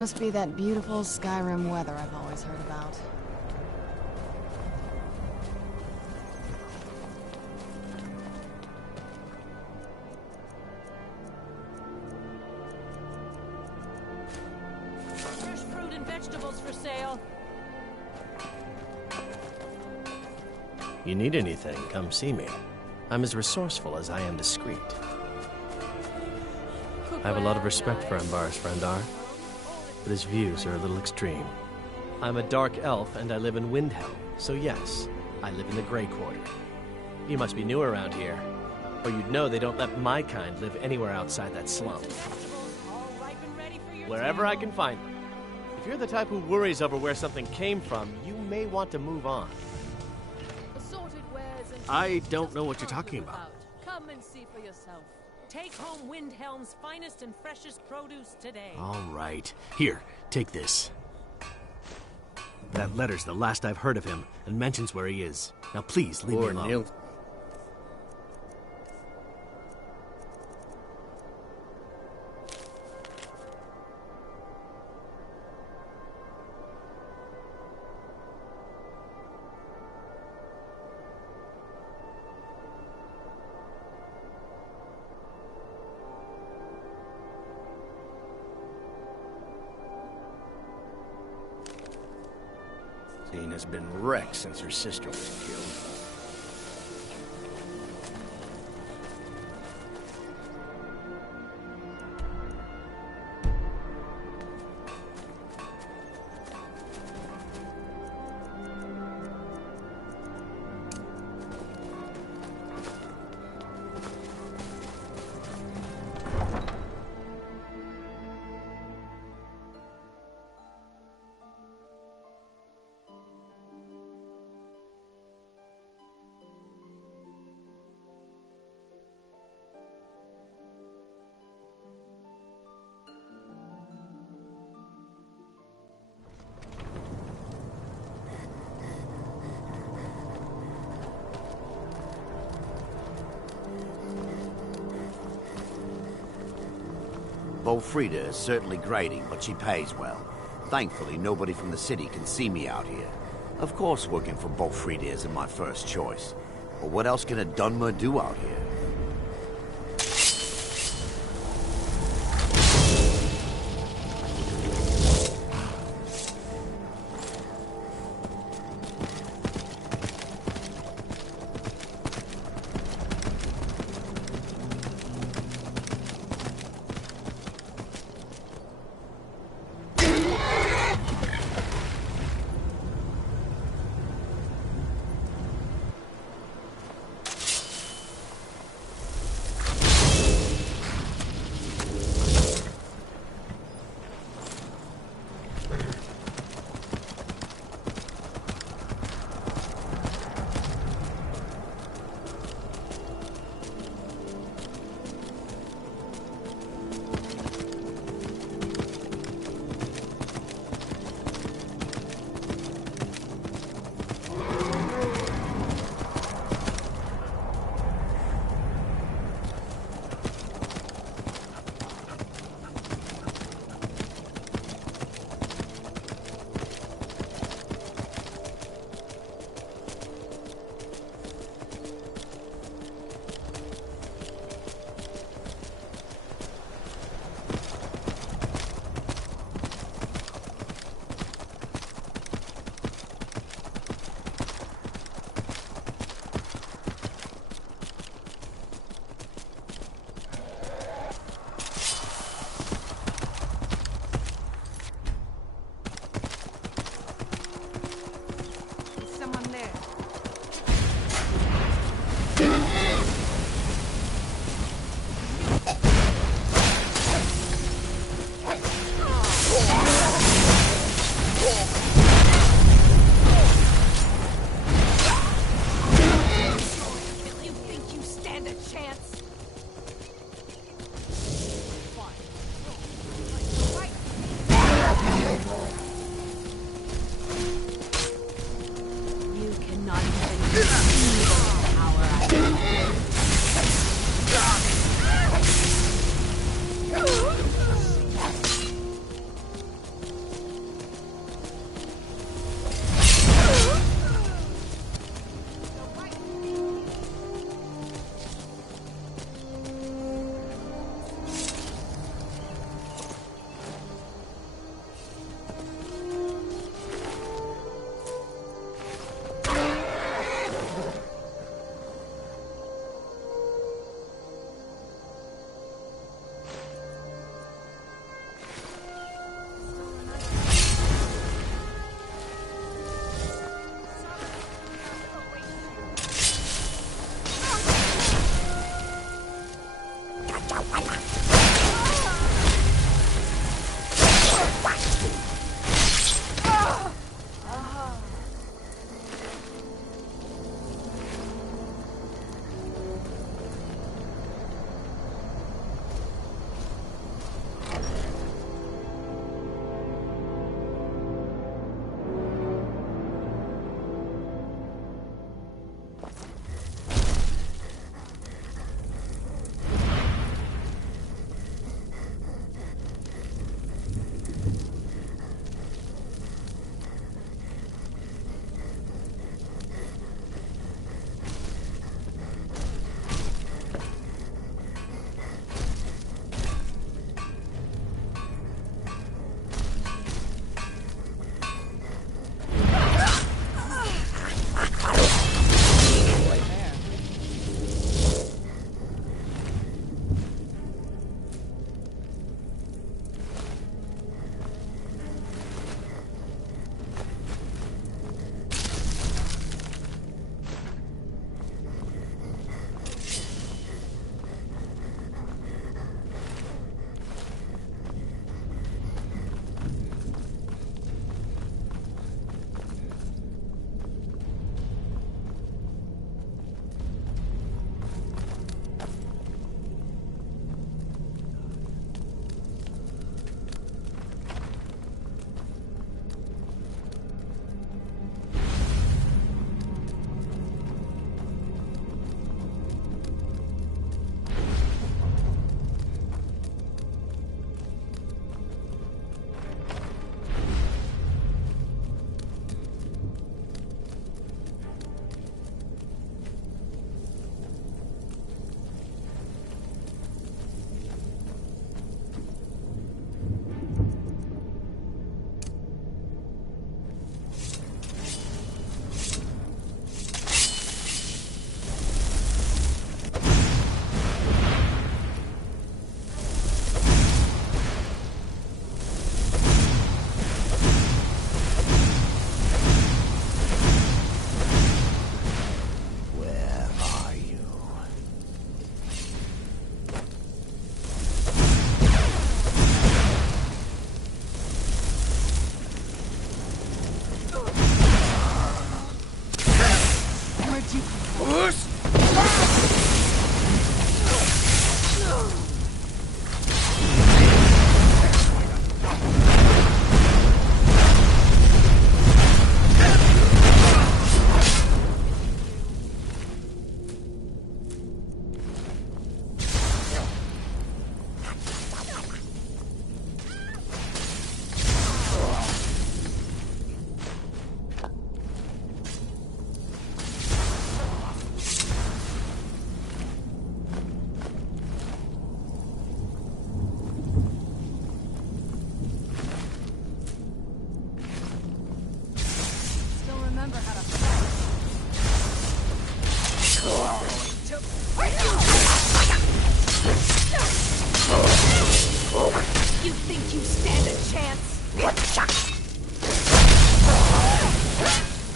Must be that beautiful Skyrim weather I've always heard about. Fresh fruit and vegetables for sale. You need anything, come see me. I'm as resourceful as I am discreet. I have a lot of respect for Ambar's Frandar, but his views are a little extreme. I'm a dark elf and I live in Windhelm, so yes, I live in the Grey Quarter. You must be new around here, or you'd know they don't let my kind live anywhere outside that slump. Wherever I can find them. If you're the type who worries over where something came from, you may want to move on. I don't know what you're talking about. Come and see for yourself. Take home Windhelm's finest and freshest produce today. All right. Here, take this. That letter's the last I've heard of him, and mentions where he is. Now please, leave me alone. Has been wrecked since her sister was killed. Frida is certainly grading, but she pays well. Thankfully, nobody from the city can see me out here. Of course, working for Frida isn't my first choice. But what else can a Dunmer do out here?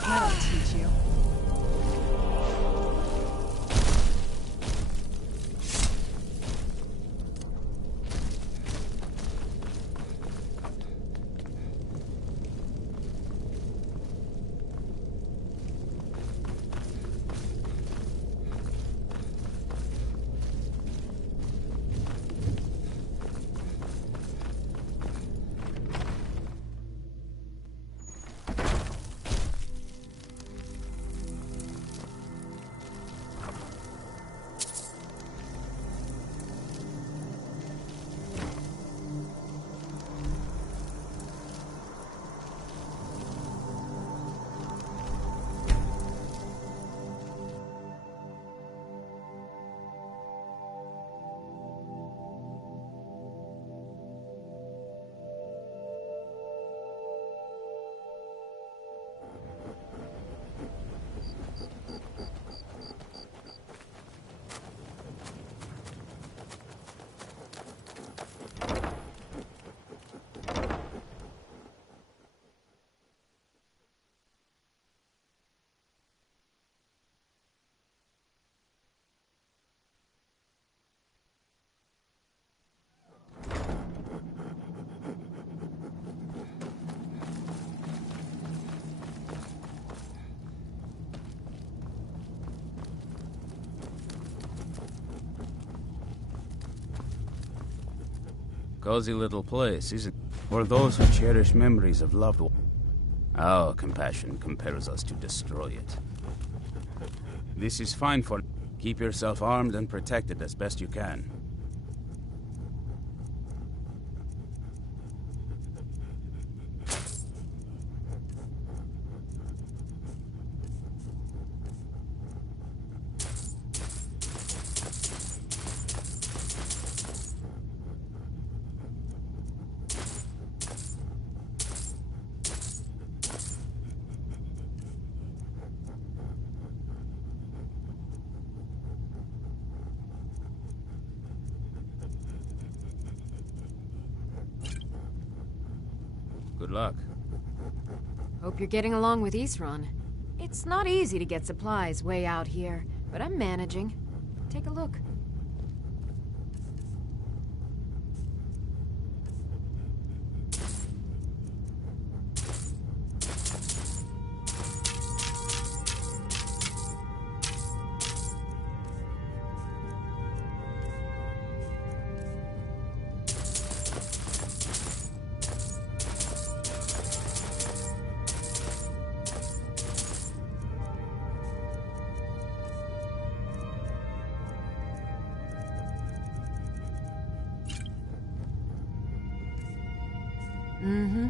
That'll teach you. Cozy little place, isn't it? For those who cherish memories of loved ones. Our compassion compels us to destroy it. This is fine for... Keep yourself armed and protected as best you can. Good luck. Hope you're getting along with Isran. It's not easy to get supplies way out here, but I'm managing. Take a look. Mm-hmm.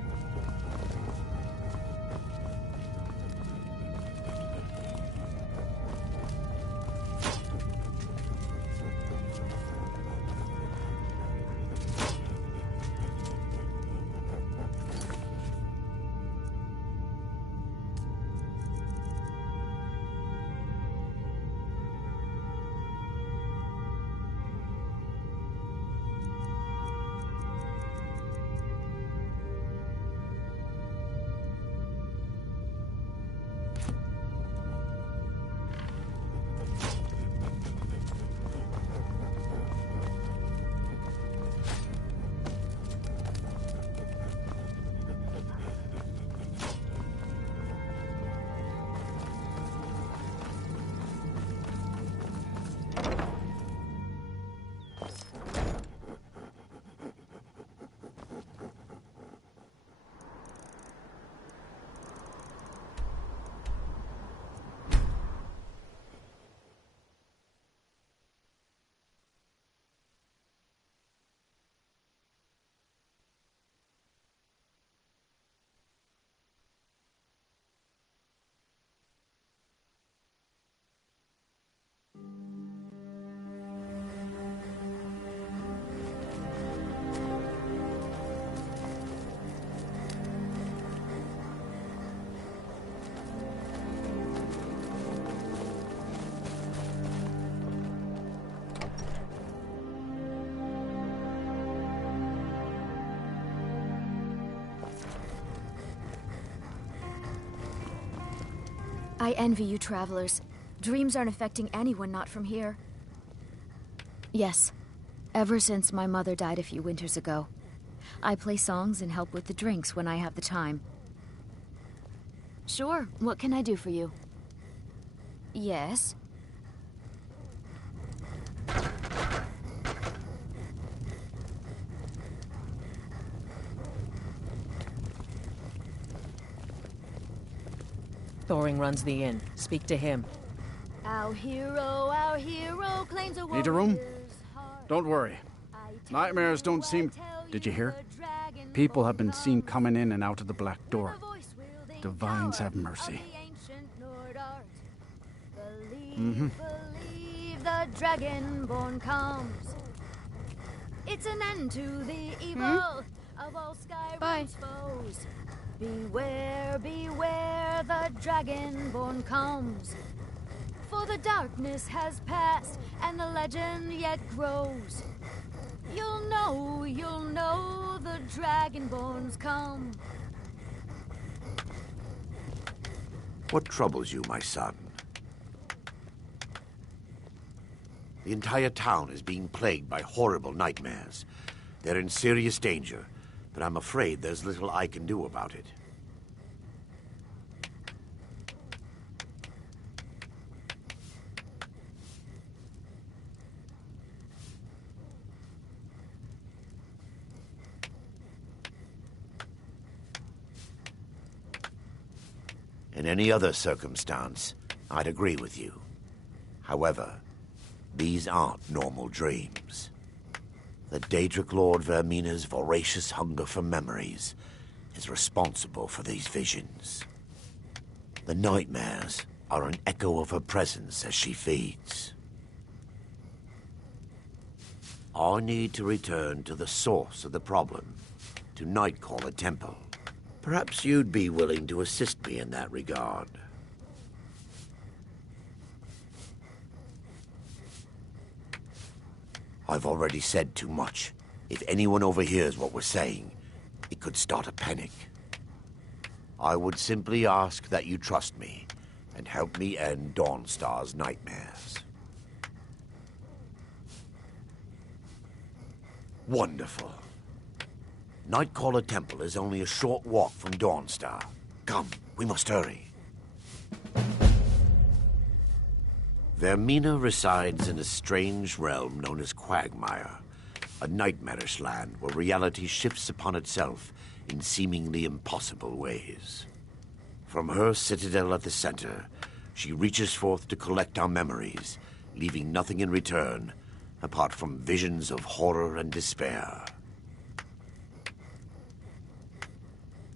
I envy you travelers. Dreams aren't affecting anyone not from here. Yes. Ever since my mother died a few winters ago. I play songs and help with the drinks when I have the time. Sure, what can I do for you? Yes? Thoring runs the inn. Speak to him. Our hero claims a Need a room? warrior's heart. Don't worry. Nightmares don't seem... Did you hear? People have been seen coming in and out of the black door. Divines have mercy. Believe the Dragonborn comes. It's an end to the evil of all Skyrim's foes. Beware, beware, the Dragonborn comes. For the darkness has passed, and the legend yet grows. You'll know, the Dragonborns come. What troubles you, my son? The entire town is being plagued by horrible nightmares. They're in serious danger, but I'm afraid there's little I can do about it. In any other circumstance, I'd agree with you. However, these aren't normal dreams. The Daedric Lord Vermina's voracious hunger for memories is responsible for these visions. The nightmares are an echo of her presence as she feeds. I need to return to the source of the problem, to Nightcaller Temple. Perhaps you'd be willing to assist me in that regard. I've already said too much. If anyone overhears what we're saying, it could start a panic. I would simply ask that you trust me and help me end Dawnstar's nightmares. Wonderful. Nightcaller Temple is only a short walk from Dawnstar. Come, we must hurry. Vermina resides in a strange realm known as Quagmire, a nightmarish land where reality shifts upon itself in seemingly impossible ways. From her citadel at the center, she reaches forth to collect our memories, leaving nothing in return apart from visions of horror and despair.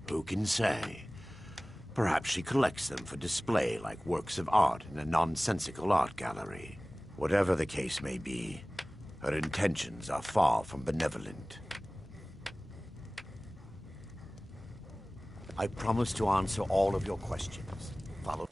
Who can say? Perhaps she collects them for display like works of art in a nonsensical art gallery. Whatever the case may be, her intentions are far from benevolent. I promise to answer all of your questions. Follow.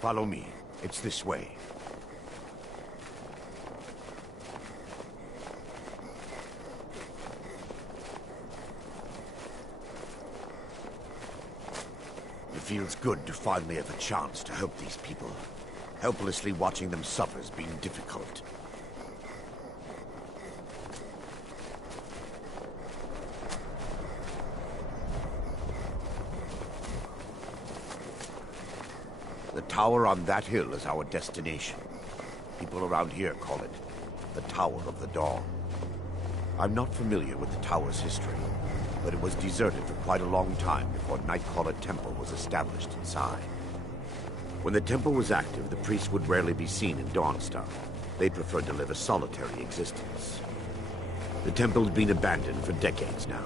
Follow me. It's this way. It feels good to finally have a chance to help these people. Helplessly watching them suffer has been difficult. The tower on that hill is our destination. People around here call it the Tower of the Dawn. I'm not familiar with the tower's history, but it was deserted for quite a long time before Nightcaller Temple was established inside. When the temple was active, the priests would rarely be seen in Dawnstar. They preferred to live a solitary existence. The temple's been abandoned for decades now.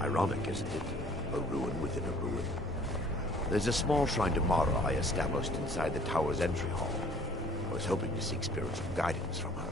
Ironic, isn't it? A ruin within a ruin. There's a small shrine to Mara I established inside the tower's entry hall. I was hoping to seek spiritual guidance from her.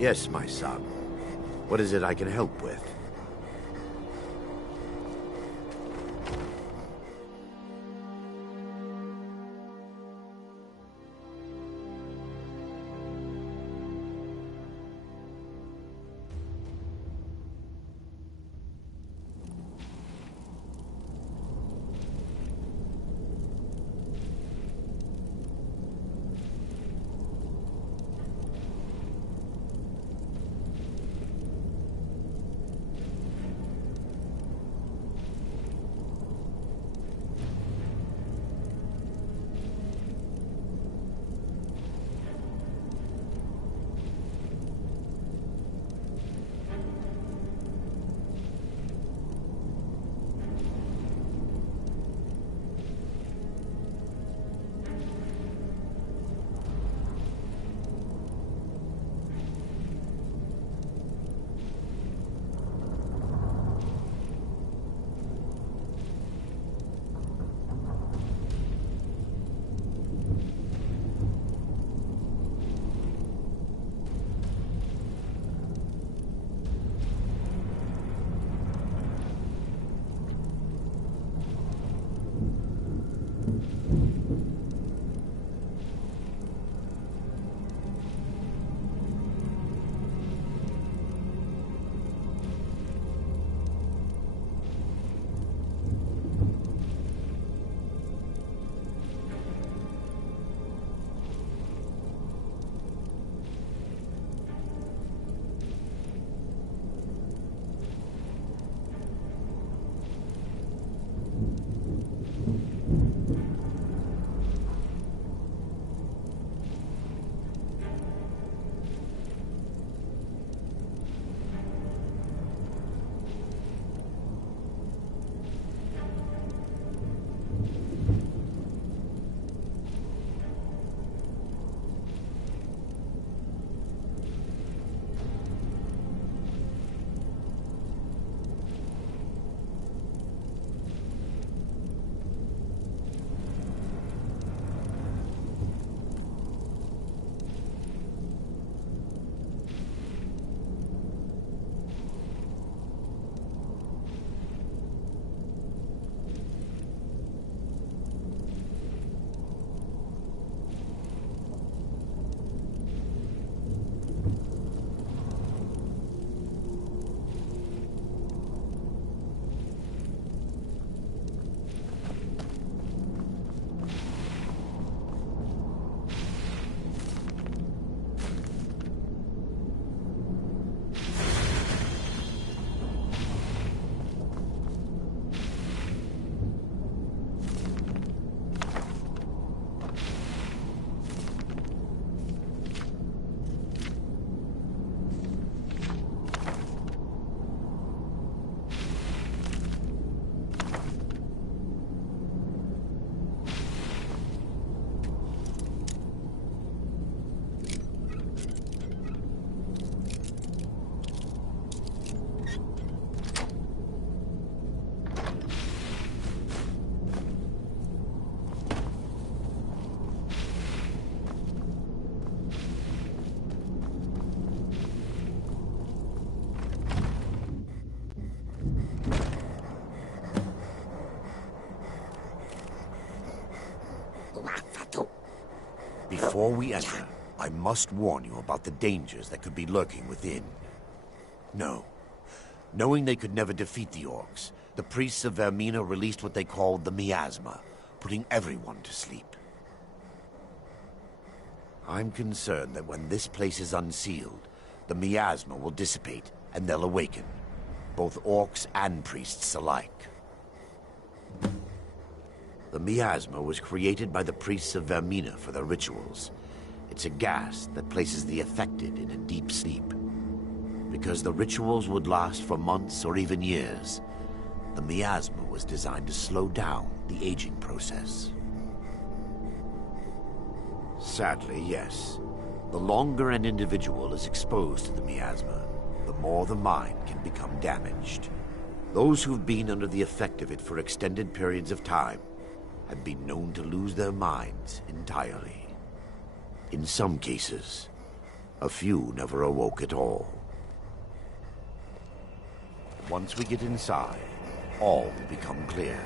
Yes, my son. What is it I can help with? Before we enter, I must warn you about the dangers that could be lurking within. No. Knowing they could never defeat the orcs, the priests of Vermina released what they called the miasma, putting everyone to sleep. I'm concerned that when this place is unsealed, the miasma will dissipate and they'll awaken, both orcs and priests alike. The miasma was created by the priests of Vermina for their rituals. It's a gas that places the affected in a deep sleep. Because the rituals would last for months or even years, the miasma was designed to slow down the aging process. Sadly, yes. The longer an individual is exposed to the miasma, the more the mind can become damaged. Those who've been under the effect of it for extended periods of time have been known to lose their minds entirely. In some cases, A few never awoke at all. Once we get inside, all will become clear.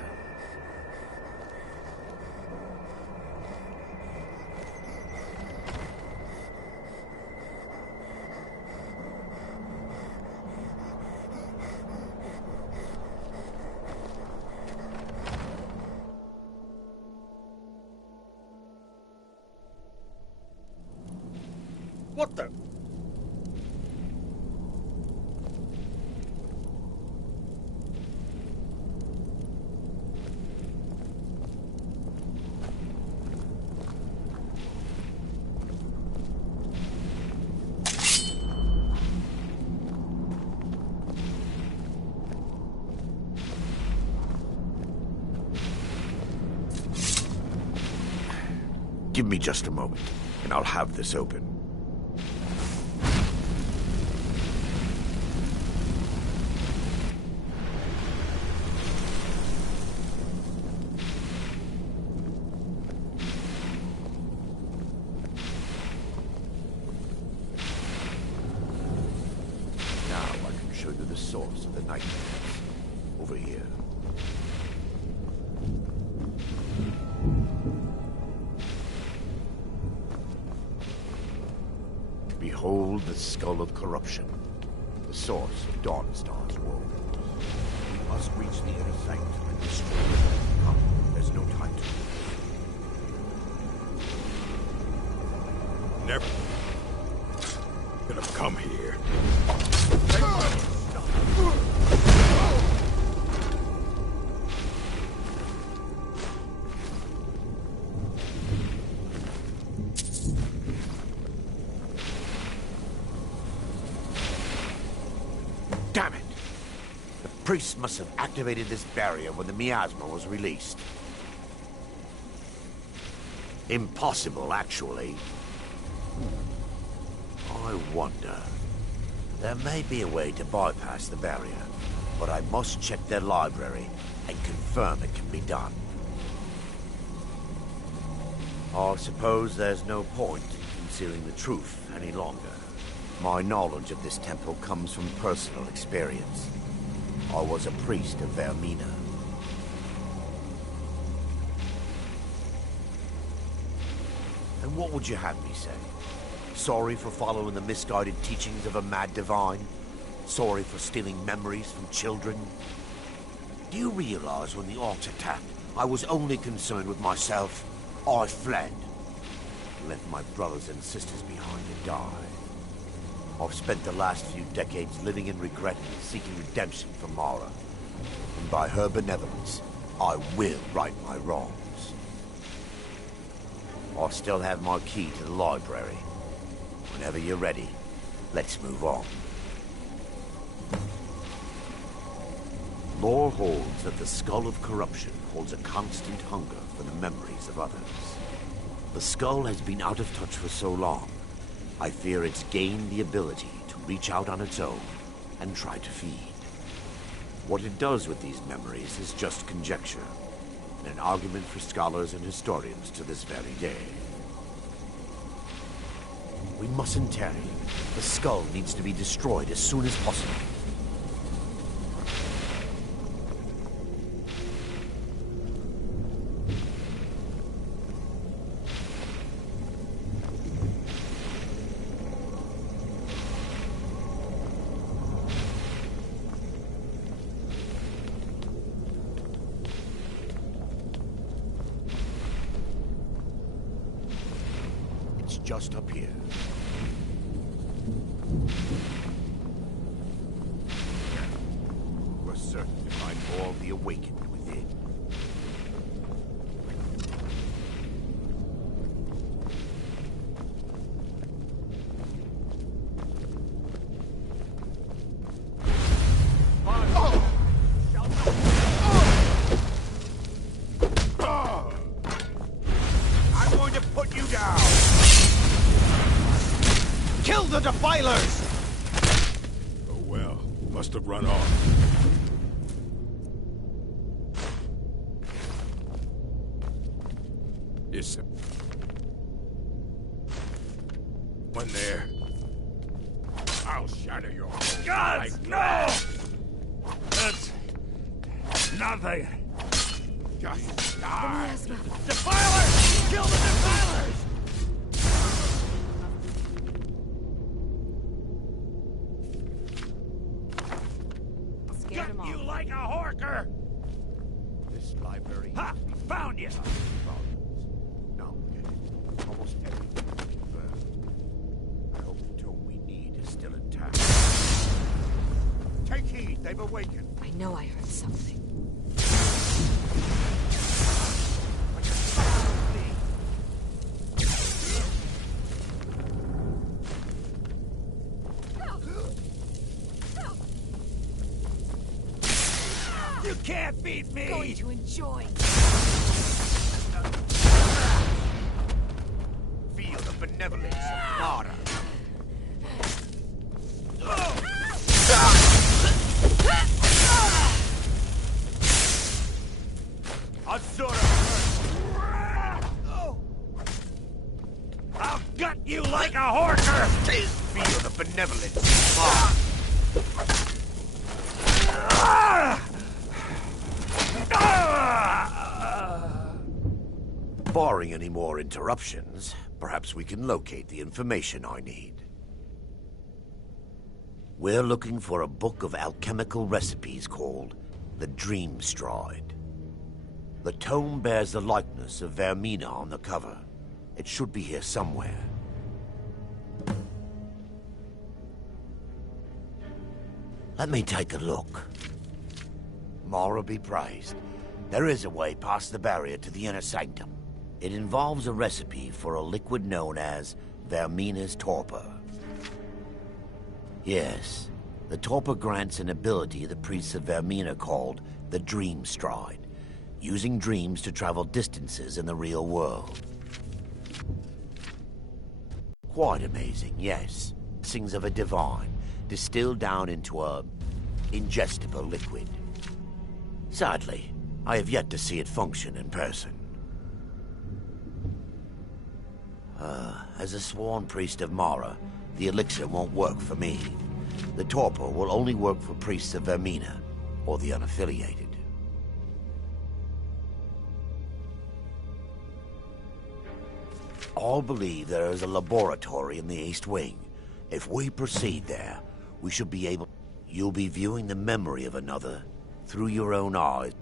What the? Give me just a moment, and I'll have this open. Now I can show you the source of the nightmares. Over here. Behold the skull of corruption, the source of Dawnstar's woe. We must reach the inner sanctum and destroy it. Come, there's no time to lose. Never could have come here. Damn it! The priest must have activated this barrier when the miasma was released. Impossible, actually. I wonder. There may be a way to bypass the barrier, but I must check their library and confirm it can be done. I suppose there's no point in concealing the truth any longer. My knowledge of this temple comes from personal experience. I was a priest of Vermina. And what would you have me say? Sorry for following the misguided teachings of a mad divine? Sorry for stealing memories from children? Do you realize when the orcs attacked, I was only concerned with myself? I fled. Left my brothers and sisters behind to die. I've spent the last few decades living in regret and seeking redemption from Mara. And by her benevolence, I will right my wrongs. I still have my key to the library. Whenever you're ready, let's move on. Lore holds that the skull of corruption holds a constant hunger for the memories of others. The skull has been out of touch for so long, I fear it's gained the ability to reach out on its own and try to feed. What it does with these memories is just conjecture, and an argument for scholars and historians to this very day. We mustn't tarry. The skull needs to be destroyed as soon as possible. Just up here. We're certain to find all the awakened within. I'm going to put you down! Kill the defilers! Oh well, must have run off. Is one there? I'll shatter your whole Gods, life. no! That's nothing. Just die. Defilers! Kill the defilers! Scared him Got you off. like a horker! This library. Ha! Found you! No, almost everything is confirmed. I hope the tome we need is still intact. Take heed, they've awakened. I know I heard something. You can't beat me! Going to enjoy. Feel the benevolence of Mara. I'll gut you like a horker! Feel the benevolence of Mara. Barring any more interruptions, perhaps we can locate the information I need. We're looking for a book of alchemical recipes called the Dream Stride. The tome bears the likeness of Vermina on the cover. It should be here somewhere. Let me take a look. Mara be praised. There is a way past the barrier to the inner sanctum. It involves a recipe for a liquid known as Vermina's torpor. Yes, the torpor grants an ability the priests of Vermina called the Dream Stride, using dreams to travel distances in the real world. Quite amazing, yes. Blessings of a divine, distilled down into a ingestible liquid. Sadly, I have yet to see it function in person. As a sworn priest of Mara, the elixir won't work for me. The torpor will only work for priests of Vermina, or the unaffiliated. All believe there is a laboratory in the East Wing. If we proceed there, we should be able... You'll be viewing the memory of another through your own eyes.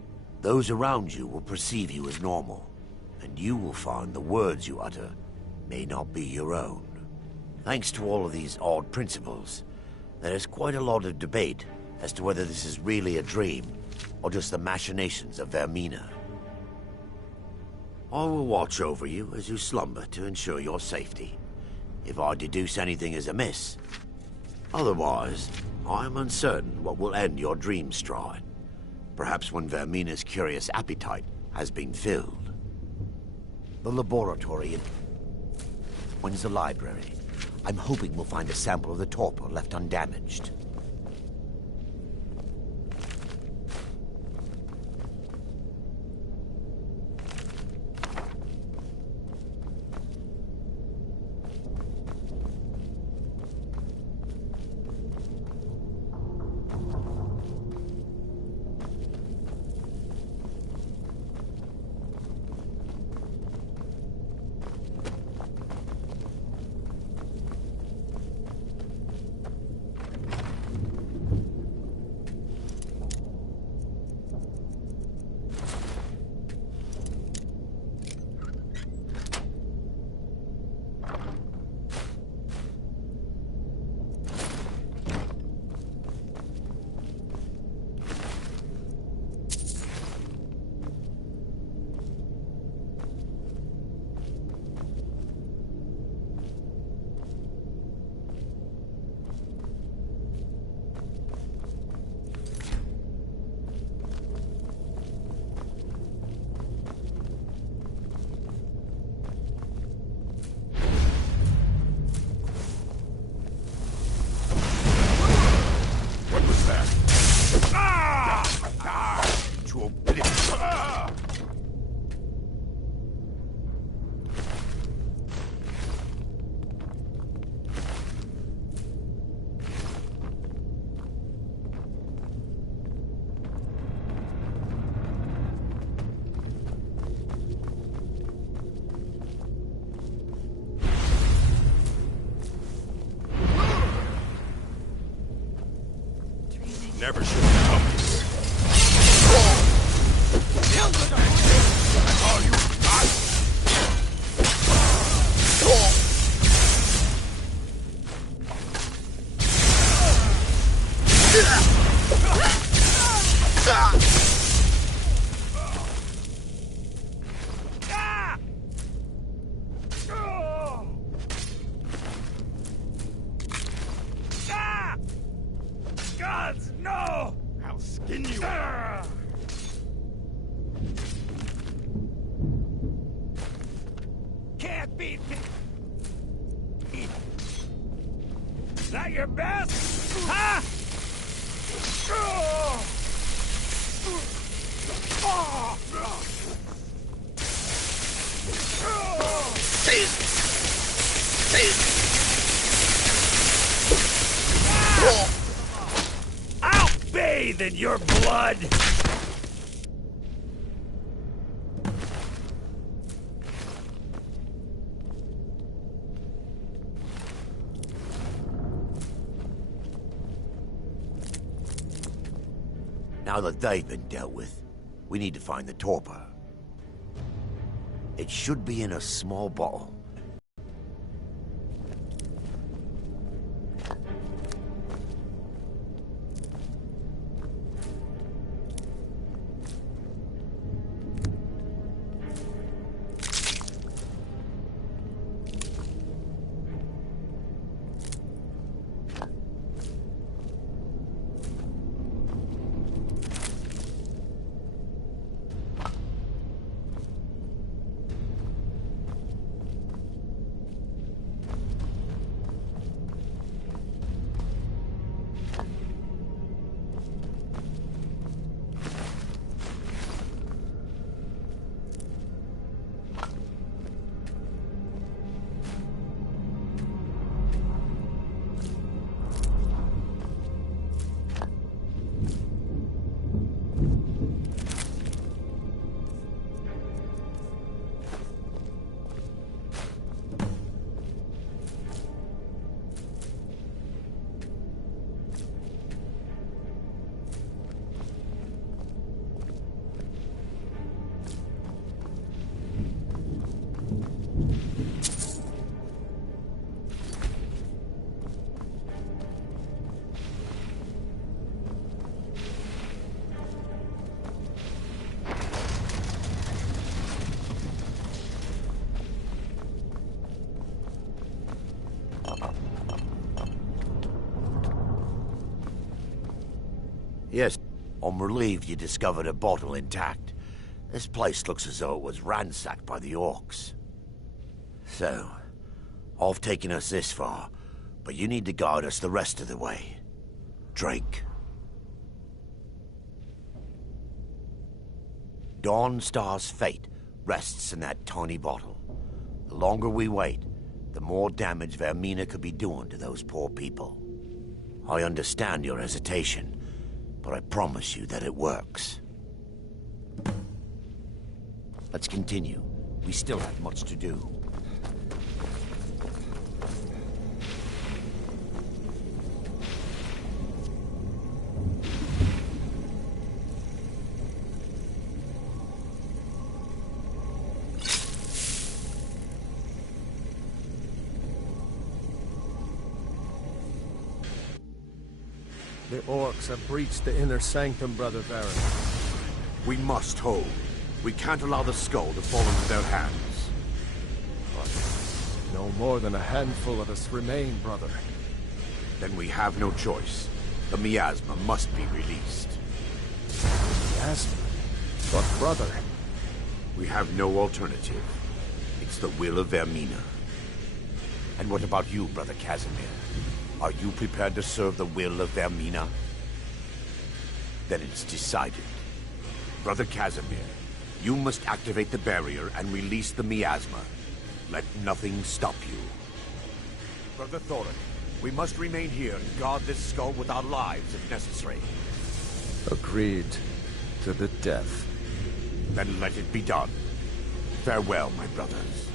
Those around you will perceive you as normal, and you will find the words you utter may not be your own. Thanks to all of these odd principles, there is quite a lot of debate as to whether this is really a dream or just the machinations of Vermina. I will watch over you as you slumber to ensure your safety. If I deduce anything is amiss, otherwise, I am uncertain what will end your dream stride. Perhaps when Vermina's curious appetite has been filled. The laboratory joins the library. I'm hoping we'll find a sample of the torpor left undamaged. never should have come here. That's all you got? Gods, no! I'll skin you. Can't beat me. Is that your best? Huh? I'll bathe in your blood! Now that they've been dealt with, we need to find the torpor. It should be in a small bottle. Yes, I'm relieved you discovered a bottle intact. This place looks as though it was ransacked by the orcs. So, I've taken us this far, but you need to guide us the rest of the way. Drink. Dawnstar's fate rests in that tiny bottle. The longer we wait, the more damage Vermina could be doing to those poor people. I understand your hesitation, but I promise you that it works. Let's continue. We still have much to do. The orcs have breached the inner sanctum, Brother Varys. We must hold. We can't allow the skull to fall into their hands. No more than a handful of us remain, brother. Then we have no choice. The miasma must be released. Miasma? But brother... We have no alternative. It's the will of Vermina. And what about you, Brother Casimir? Are you prepared to serve the will of Vermina? Then it's decided. Brother Casimir, you must activate the barrier and release the miasma. Let nothing stop you. Brother Thorin, we must remain here and guard this skull with our lives if necessary. Agreed to the death. Then let it be done. Farewell, my brothers.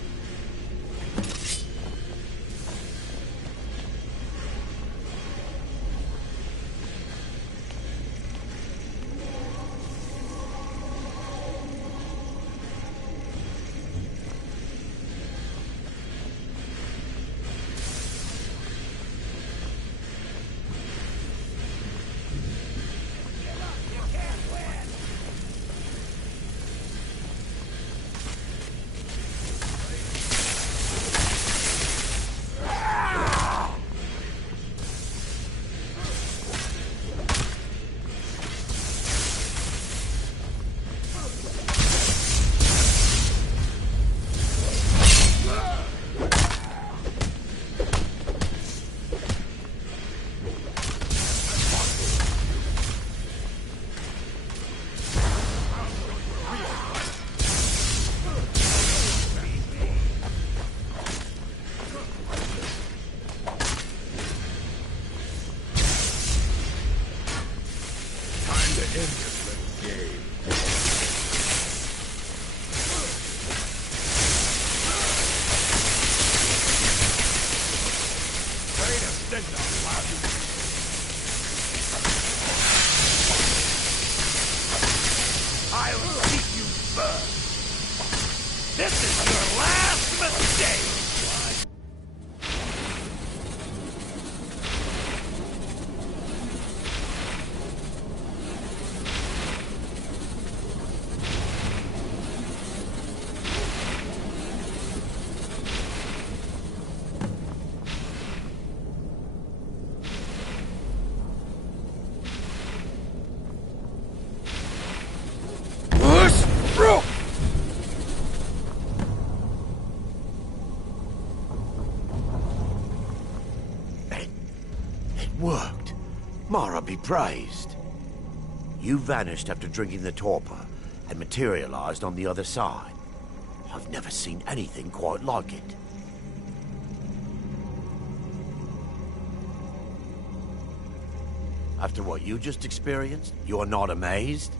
I'll see you burn. This is your last mistake! Worked. Mara be praised. You vanished after drinking the torpor and materialized on the other side. I've never seen anything quite like it. After what you just experienced, you are not amazed?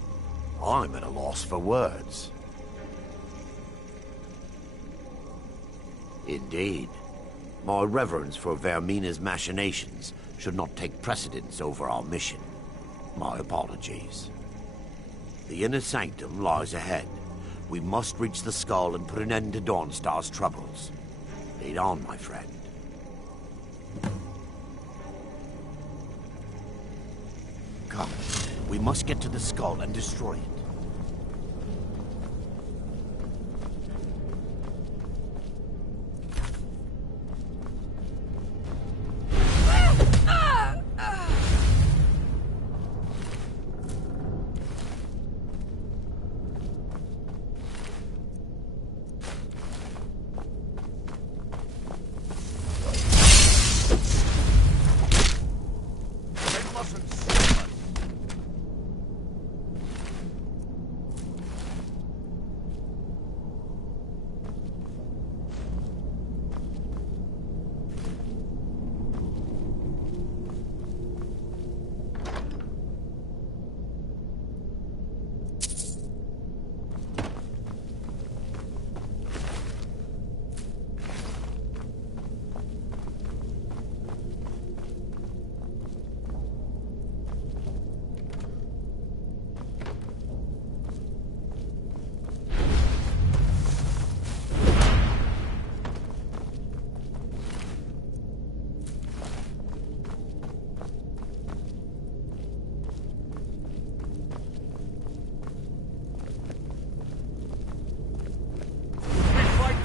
I'm at a loss for words. Indeed. My reverence for Vermina's machinations should not take precedence over our mission. My apologies. The inner sanctum lies ahead. We must reach the skull and put an end to Dawnstar's troubles. Lead on, my friend. Come. We must get to the skull and destroy it.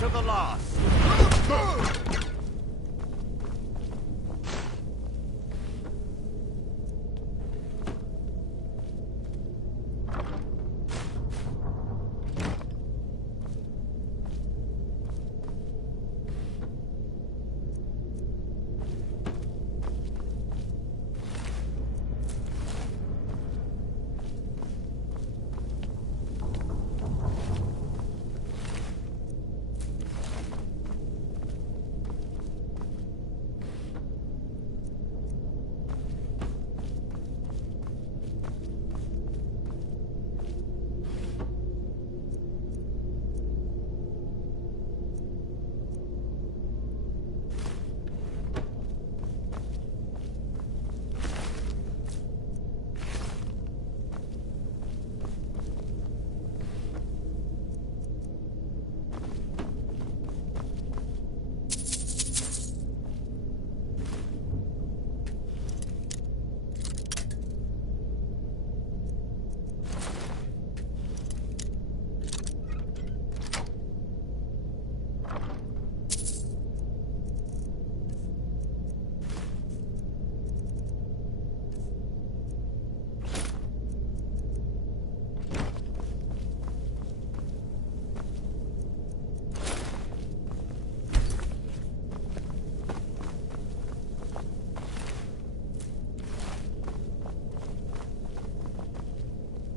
To the last.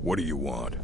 What do you want?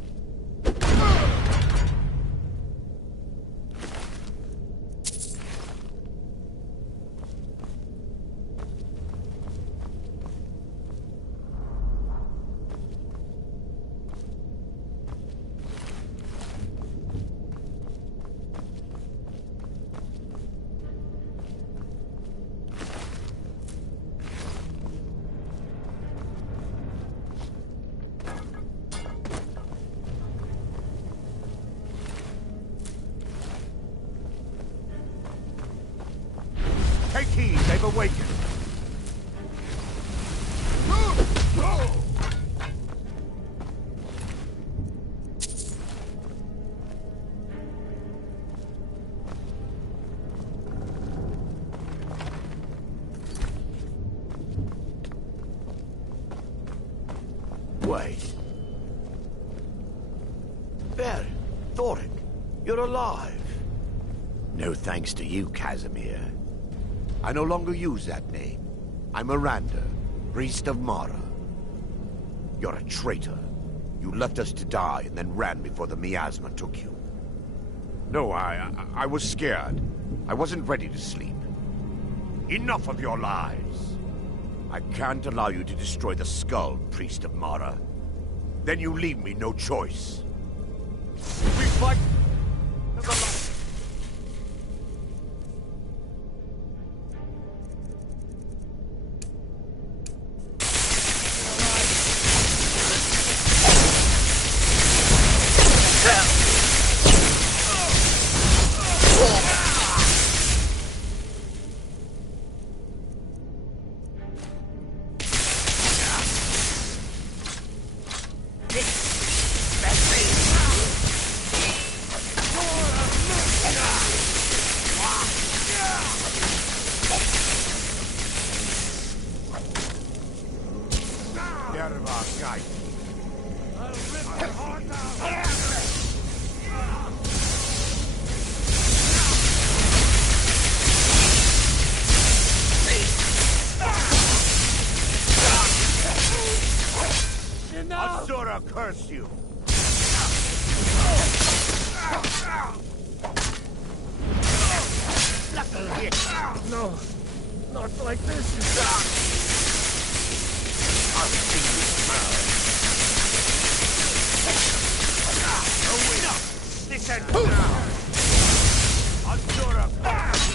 see, they've awakened. Wait. There, Thoric, you're alive. No thanks to you, Casimir. I no longer use that name. I'm Miranda, priest of Mara. You're a traitor. You left us to die and then ran before the miasma took you. No, I was scared. I wasn't ready to sleep. Enough of your lies. I can't allow you to destroy the skull, priest of Mara. Then you leave me no choice. We fight to the last. Curse you! No, not like this.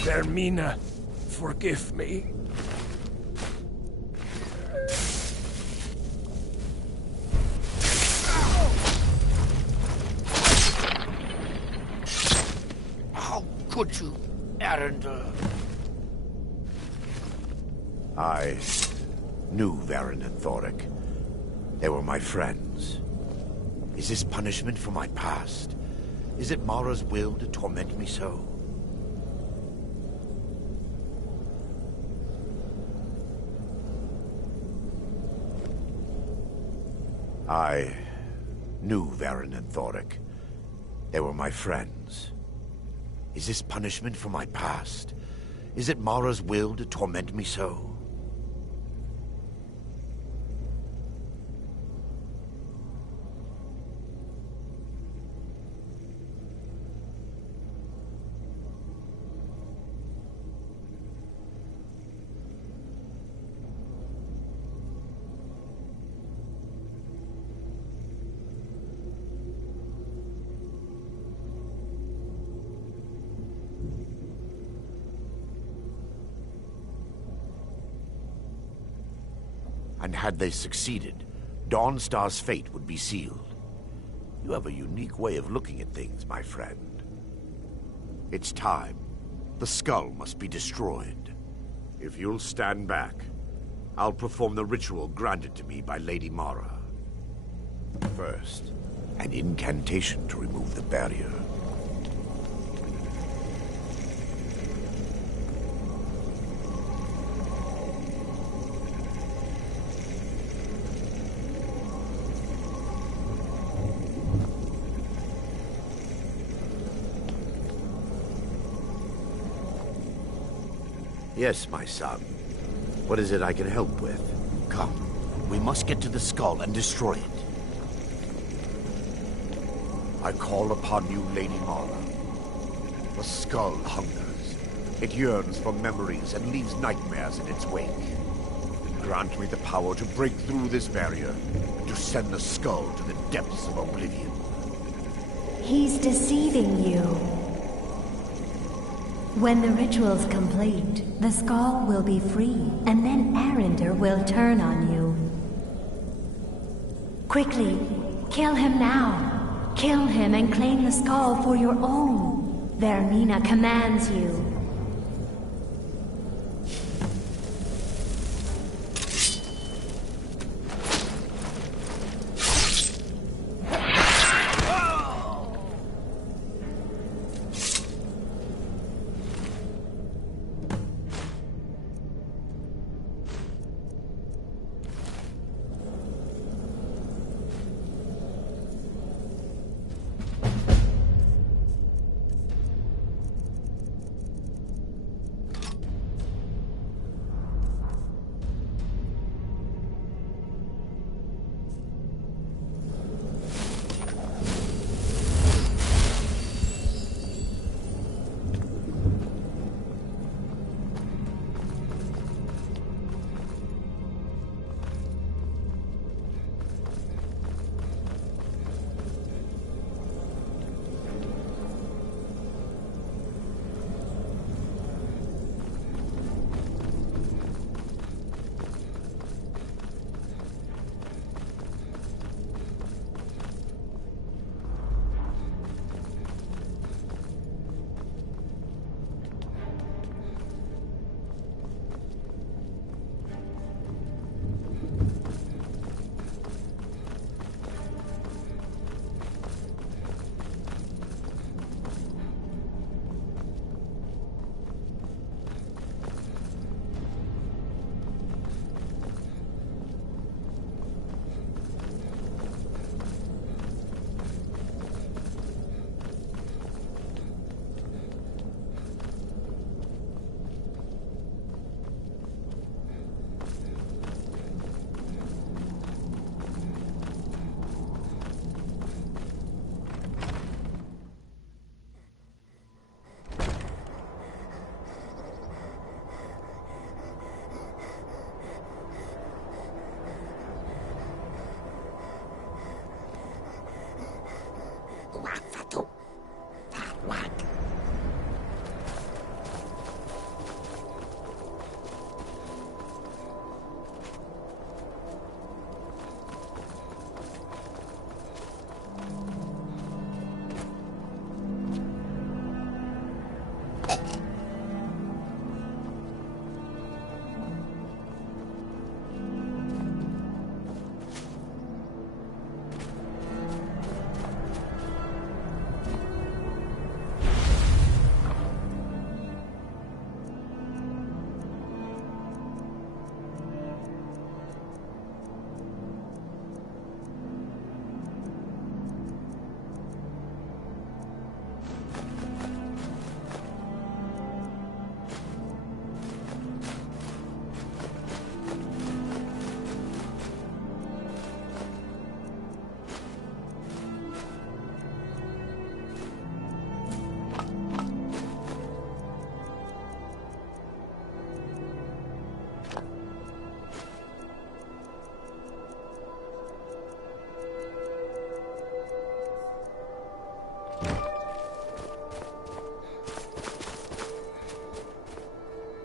Vermina, forgive me. Could you, Arender? I knew Varen and Thoric. They were my friends. Is this punishment for my past? Is it Mara's will to torment me so? I knew Varen and Thoric. They were my friends. Is this punishment for my past? Is it Mara's will to torment me so? And had they succeeded, Dawnstar's fate would be sealed. You have a unique way of looking at things, my friend. It's time. The skull must be destroyed. If you'll stand back, I'll perform the ritual granted to me by Lady Mara. First, an incantation to remove the barrier. Yes, my son. What is it I can help with? Come. We must get to the skull and destroy it. I call upon you, Lady Mara. The skull hungers. It yearns for memories and leaves nightmares in its wake. Grant me the power to break through this barrier and to send the skull to the depths of oblivion. He's deceiving you. When the ritual's complete, the skull will be free, and then Arender will turn on you. Quickly, kill him now. Kill him and claim the skull for your own. Vermina commands you.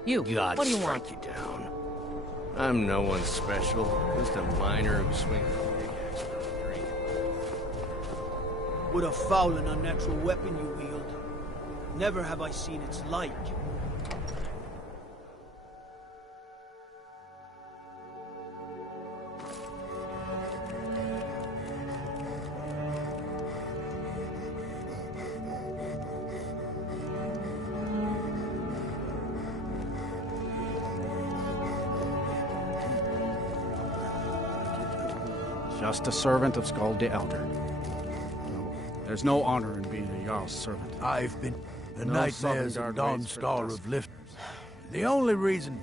You, God, what do you want? strike you down. I'm no one special. Just a miner who swings a big axe for a drink. What a foul and unnatural weapon you wield. Never have I seen its like. Just a servant of Skull the Elder. There's no honor in being a Jarl's servant. I've been the No nightmares Southern of Guard waits for Dawnstar dusk. of Lift. The only reason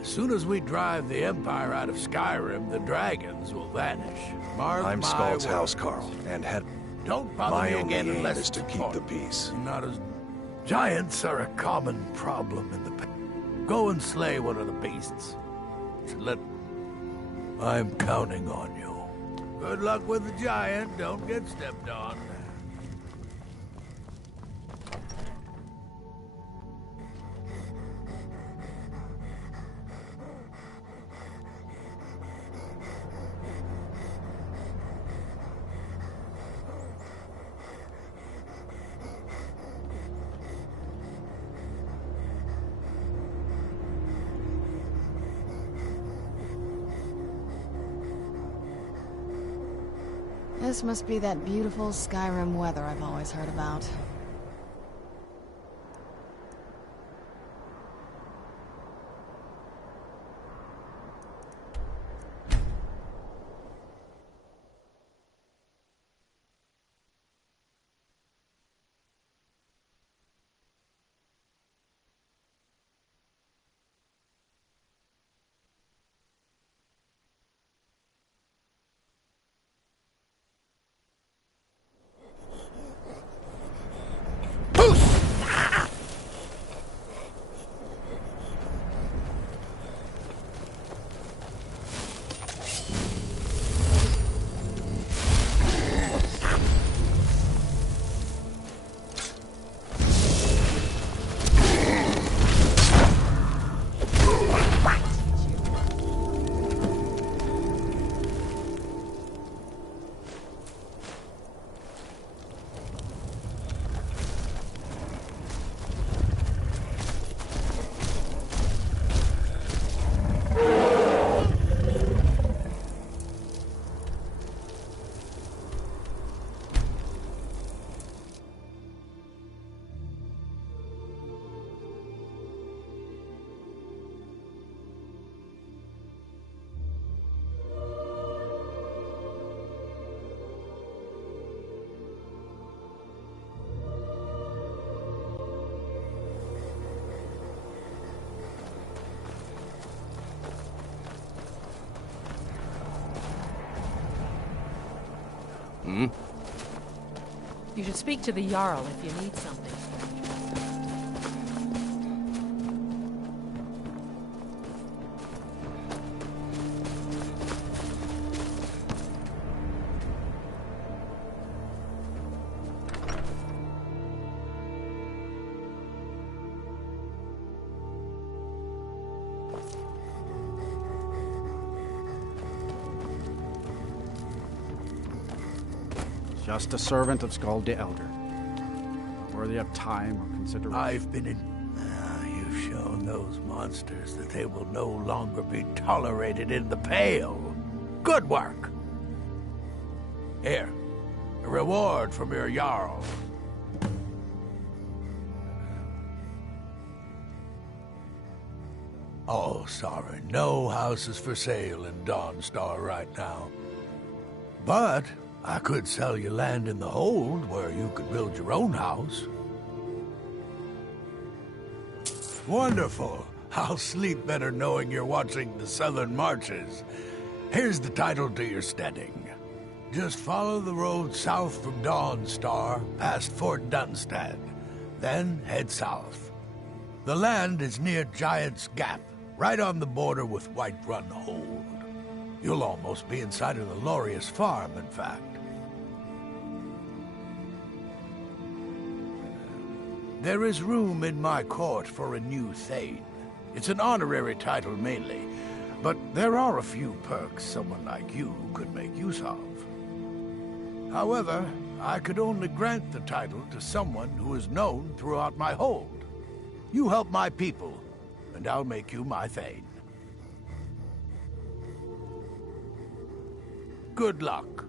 as soon as we drive the Empire out of Skyrim, the dragons will vanish. Mark I'm my Skald's words. housecarl, and Don't bother my me only again aim unless is to it's keep the important. peace. Not as giants are a common problem in the Go and slay one of the beasts. I'm counting on you. Good luck with the giant. Don't get stepped on. This must be that beautiful Skyrim weather I've always heard about. You should speak to the Jarl if you need something. Just a servant of Skald the Elder. Worthy of time or consideration. I've been in... you've shown those monsters that they will no longer be tolerated in the Pale. Good work. Here, a reward from your Jarl. Oh, sorry, no houses for sale in Dawnstar right now. But I could sell you land in the Hold where you could build your own house. Wonderful. I'll sleep better knowing you're watching the Southern Marches. Here's the title to your steading. Just follow the road south from Dawnstar, past Fort Dunstad. Then head south. The land is near Giant's Gap, right on the border with Whiterun Hold. You'll almost be inside of the Laureus farm, in fact. There is room in my court for a new Thane. It's an honorary title mainly, but there are a few perks someone like you could make use of. However, I could only grant the title to someone who is known throughout my hold. You help my people, and I'll make you my Thane. Good luck.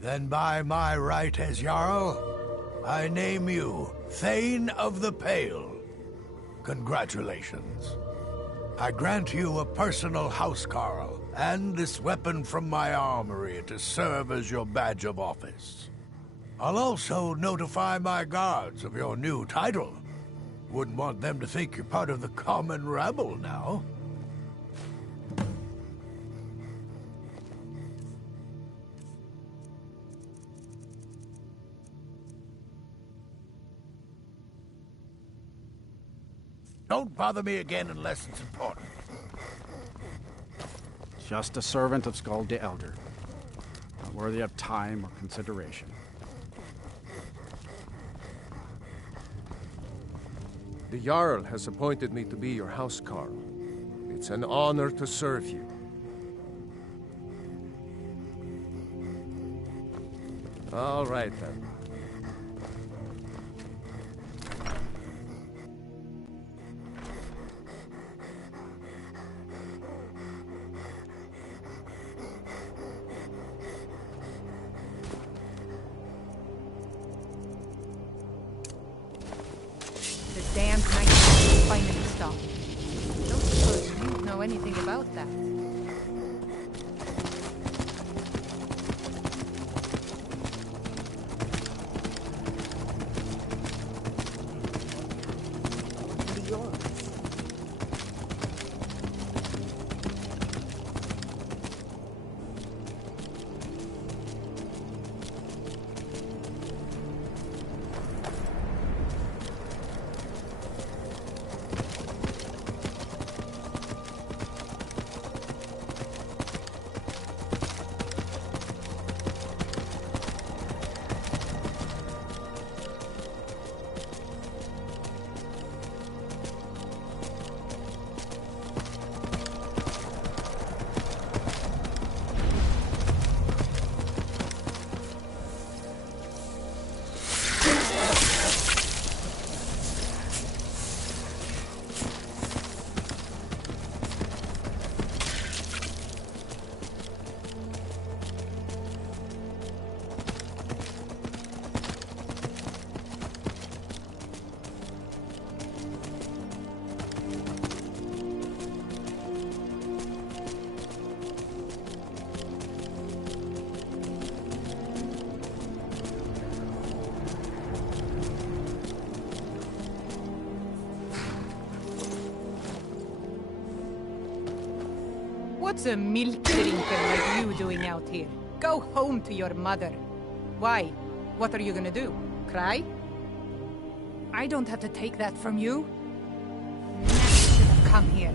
Then by my right as Jarl, I name you Thane of the Pale. Congratulations. I grant you a personal housecarl, and this weapon from my armory to serve as your badge of office. I'll also notify my guards of your new title. Wouldn't want them to think you're part of the common rabble now. Don't bother me again unless it's important. Just a servant of Skald the Elder. Not worthy of time or consideration. The Jarl has appointed me to be your housecarl. It's an honor to serve you. All right, then. The damned night finally stopped. Don't suppose you know anything about that. What's a milk drinker like you doing out here? Go home to your mother. Why? What are you gonna do? Cry? I don't have to take that from you. Never should have come here.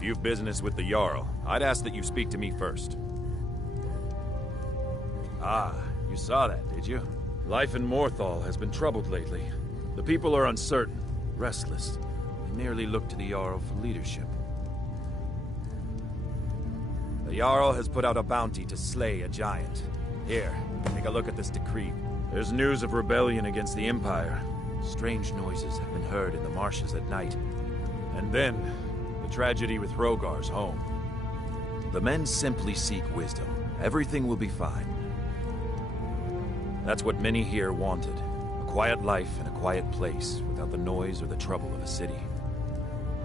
If you've business with the Jarl, I'd ask that you speak to me first. Ah, you saw that, did you? Life in Morthal has been troubled lately. The people are uncertain, restless, and nearly look to the Jarl for leadership. The Jarl has put out a bounty to slay a giant. Here, take a look at this decree. There's news of rebellion against the Empire. Strange noises have been heard in the marshes at night. And then, the tragedy with Rogar's home. The men simply seek wisdom. Everything will be fine. That's what many here wanted. A quiet life in a quiet place, without the noise or the trouble of a city.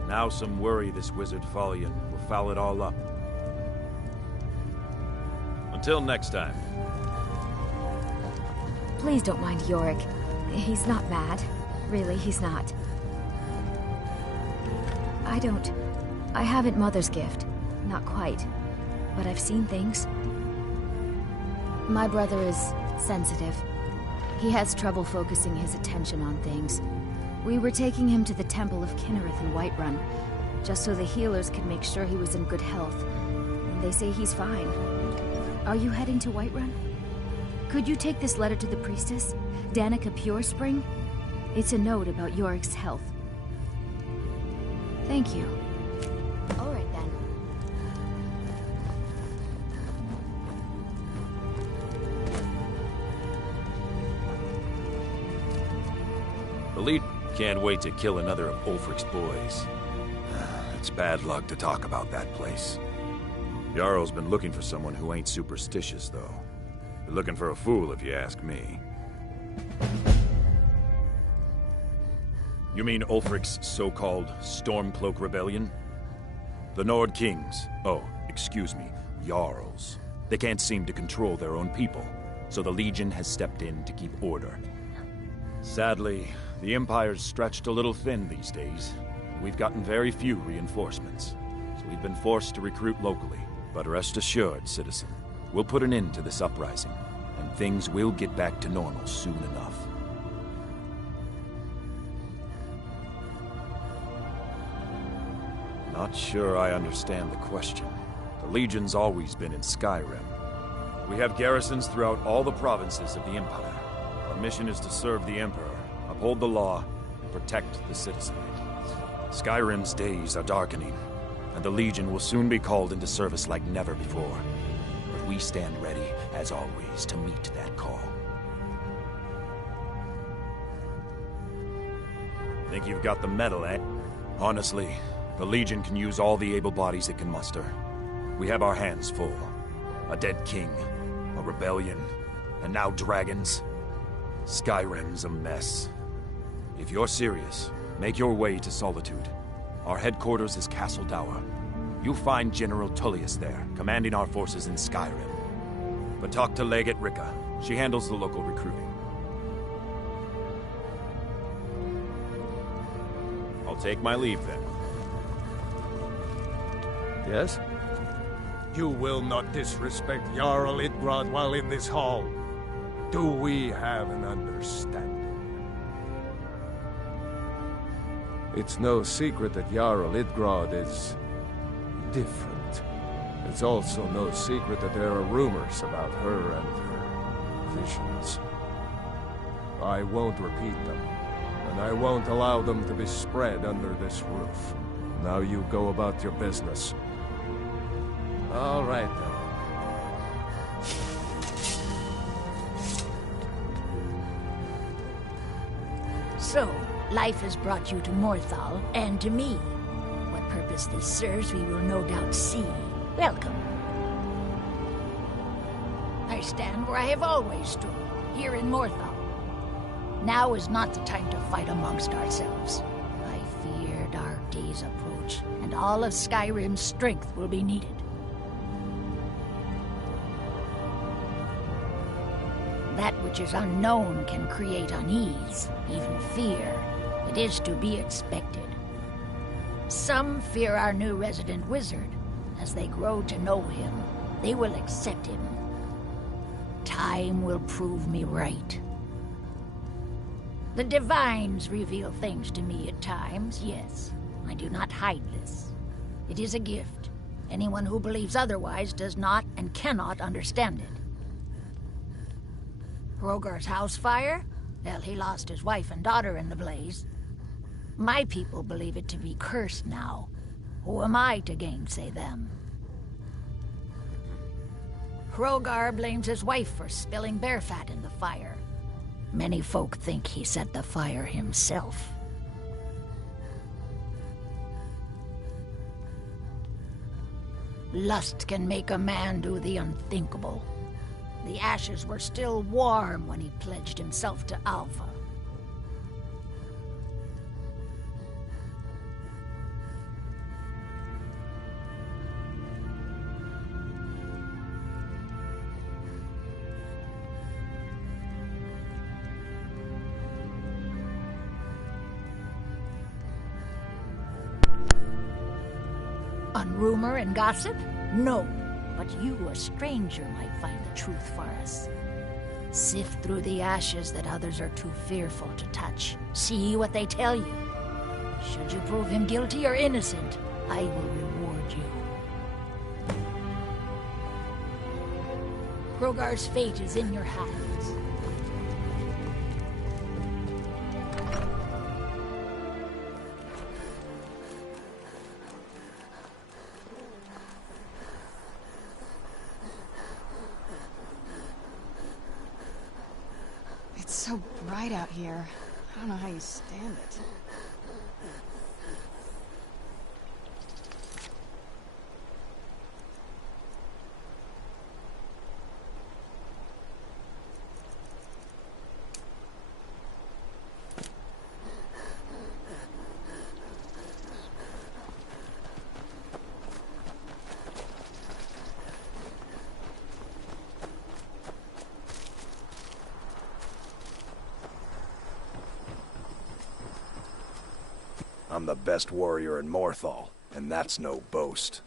Now some worry this wizard Falion will foul it all up. Until next time. Please don't mind Yorick. He's not mad. Really, he's not. I haven't Mother's gift. Not quite. But I've seen things. My brother is sensitive. He has trouble focusing his attention on things. We were taking him to the Temple of Kinnereth in Whiterun, just so the healers could make sure he was in good health. And they say he's fine. Are you heading to Whiterun? Could you take this letter to the priestess, Danica Purespring? It's a note about Yorick's health. Thank you. All right, then. The lead can't wait to kill another of Ulfric's boys. It's bad luck to talk about that place. Jarl's been looking for someone who ain't superstitious, though. You're looking for a fool, if you ask me. You mean Ulfric's so-called Stormcloak Rebellion? The Nord Kings, excuse me, Jarls. They can't seem to control their own people, so the Legion has stepped in to keep order. Sadly, the Empire's stretched a little thin these days. We've gotten very few reinforcements, so we've been forced to recruit locally. But rest assured, citizen, we'll put an end to this uprising, and things will get back to normal soon enough. Not sure I understand the question. The Legion's always been in Skyrim. We have garrisons throughout all the provinces of the Empire. Our mission is to serve the Emperor, uphold the law, and protect the citizen. Skyrim's days are darkening, and the Legion will soon be called into service like never before. But we stand ready, as always, to meet that call. Think you've got the mettle, eh? Honestly, the Legion can use all the able bodies it can muster. We have our hands full. A dead king, a rebellion, and now dragons. Skyrim's a mess. If you're serious, make your way to Solitude. Our headquarters is Castle Dower. You'll find General Tullius there, commanding our forces in Skyrim. But talk to Legate Ricka. She handles the local recruiting. I'll take my leave then. Yes? You will not disrespect Jarl Idgrod while in this hall. Do we have an understanding? It's no secret that Jarl Idgrod is different. It's also no secret that there are rumors about her and her visions. I won't repeat them, and I won't allow them to be spread under this roof. Now you go about your business. All right, then. So, life has brought you to Morthal, and to me. What purpose this serves, we will no doubt see. Welcome. I stand where I have always stood, here in Morthal. Now is not the time to fight amongst ourselves. I fear dark days approach, and all of Skyrim's strength will be needed. That which is unknown can create unease, even fear. It is to be expected. Some fear our new resident wizard. As they grow to know him, they will accept him. Time will prove me right. The Divines reveal things to me at times, yes. I do not hide this. It is a gift. Anyone who believes otherwise does not and cannot understand it. Hrogar's house fire? Well, he lost his wife and daughter in the blaze. My people believe it to be cursed now. Who am I to gainsay them? Hrogar blames his wife for spilling bear fat in the fire. Many folk think he set the fire himself. Lust can make a man do the unthinkable. The ashes were still warm when he pledged himself to Alpha. On rumor and gossip? No. But you, a stranger, might find the truth for us. Sift through the ashes that others are too fearful to touch. See what they tell you. Should you prove him guilty or innocent, I will reward you. Hrogar's fate is in your hands. It's so bright out here. I don't know how you stand it. I'm the best warrior in Morthal, and that's no boast.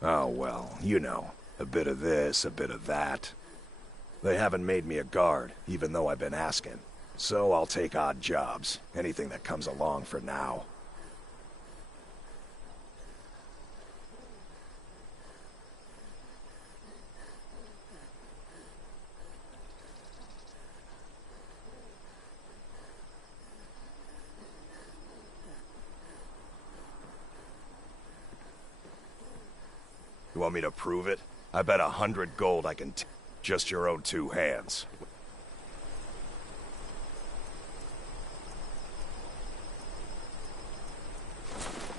Oh well, you know, a bit of this, a bit of that. They haven't made me a guard, even though I've been asking. So I'll take odd jobs, anything that comes along for now. You want me to prove it? I bet 100 gold I can just your own 2 hands.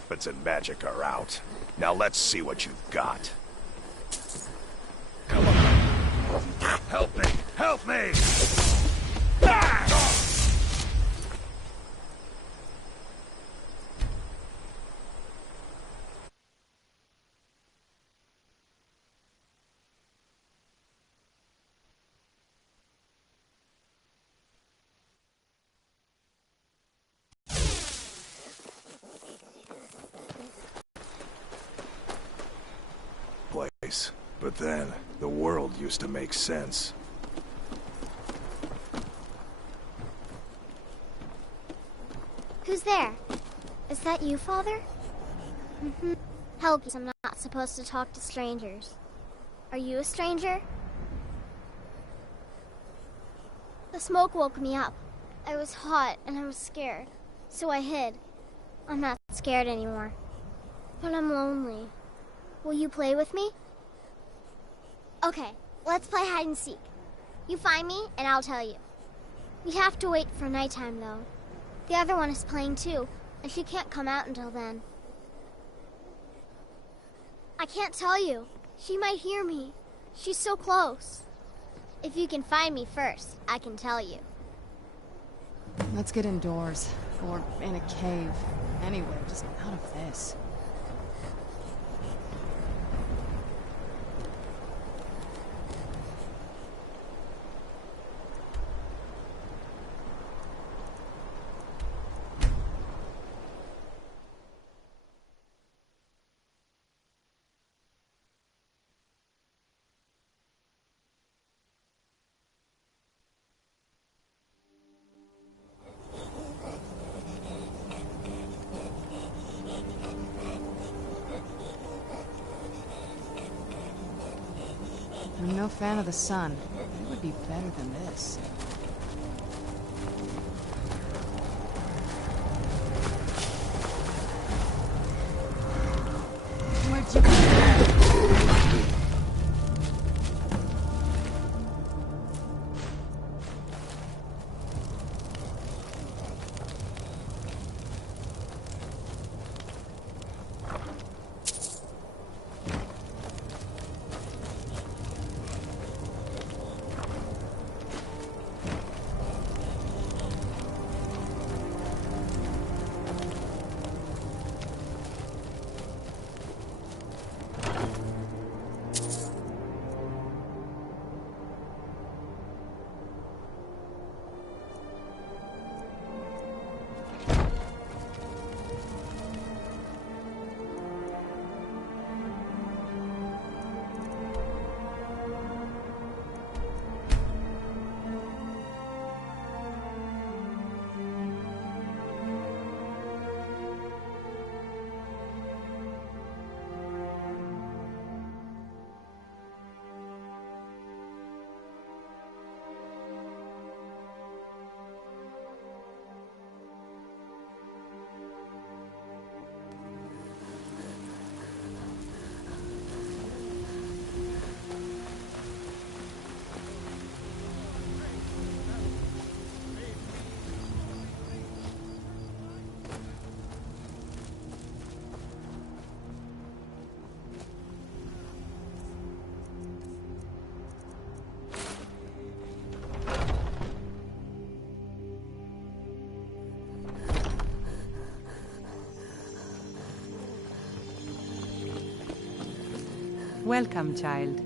Weapons and magic are out. Now let's see what you've got. Come on. Help me! Help me! Ah! Place. But then, the world used to make sense. Who's there? Is that you, Father? Mm-hmm. Help, I'm not supposed to talk to strangers. Are you a stranger? The smoke woke me up. I was hot and I was scared, so I hid. I'm not scared anymore, but I'm lonely. Will you play with me? Okay, let's play hide and seek. You find me, and I'll tell you. We have to wait for nighttime, though. The other one is playing too, and she can't come out until then. I can't tell you. She might hear me. She's so close. If you can find me first, I can tell you. Let's get indoors. Or in a cave. Anywhere, just out of this. I'm no fan of the sun. It would be better than this. Where'd you go? Welcome, child.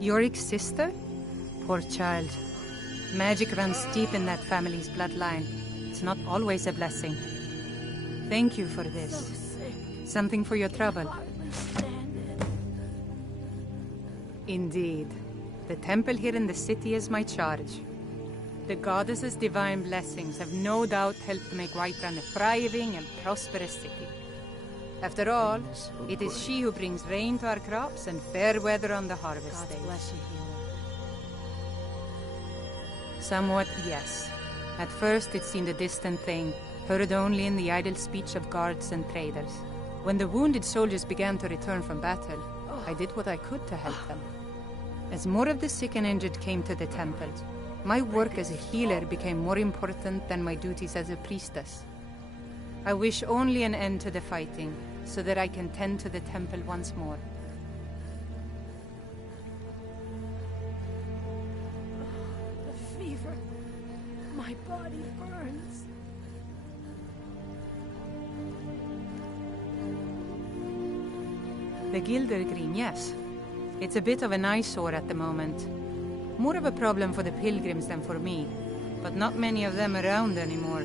Yorick's sister? Poor child. Magic runs deep in that family's bloodline. It's not always a blessing. Thank you for this. Something for your trouble. Indeed. The temple here in the city is my charge. The goddess's divine blessings have no doubt helped make Whiterun a thriving and prosperous city. After all, it is she who brings rain to our crops and fair weather on the harvest days. Bless you, healer. Somewhat, yes. At first it seemed a distant thing, heard only in the idle speech of guards and traders. When the wounded soldiers began to return from battle, I did what I could to help them. As more of the sick and injured came to the temple, my work as a healer became more important than my duties as a priestess. I wish only an end to the fighting, so that I can tend to the temple once more. The fever. My body burns. The Gildergreen, yes. It's a bit of an eyesore at the moment. More of a problem for the pilgrims than for me, but not many of them around anymore.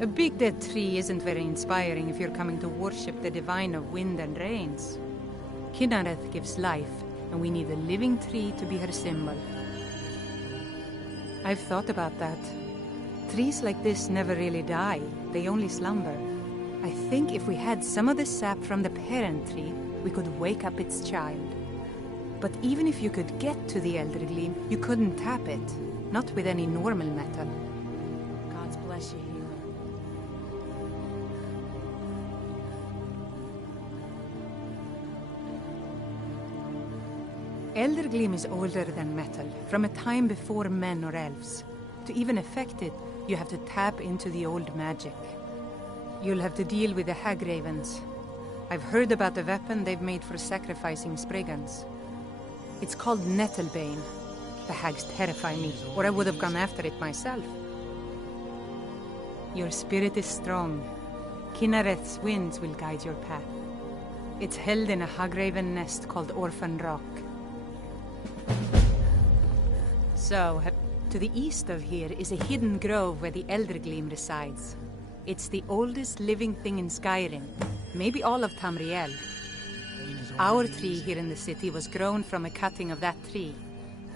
A big dead tree isn't very inspiring if you're coming to worship the divine of wind and rains. Kynareth gives life, and we need a living tree to be her symbol. I've thought about that. Trees like this never really die, they only slumber. I think if we had some of the sap from the parent tree, we could wake up its child. But even if you could get to the Elder Gleam, you couldn't tap it, not with any normal metal. God's bless you, healer. Elder Gleam is older than metal, from a time before men or elves. To even affect it, you have to tap into the old magic. You'll have to deal with the Hag Ravens. I've heard about the weapon they've made for sacrificing Spriggans. It's called Nettlebane. The hags terrify me, or I would have gone after it myself. Your spirit is strong. Kynareth's winds will guide your path. It's held in a Hagraven nest called Orphan Rock. So, to the east of here is a hidden grove where the Elder Gleam resides. It's the oldest living thing in Skyrim, maybe all of Tamriel. Our tree here in the city was grown from a cutting of that tree.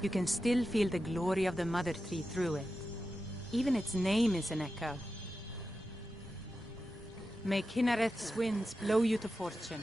You can still feel the glory of the mother tree through it. Even its name is an echo. May Kinnereth's winds blow you to fortune.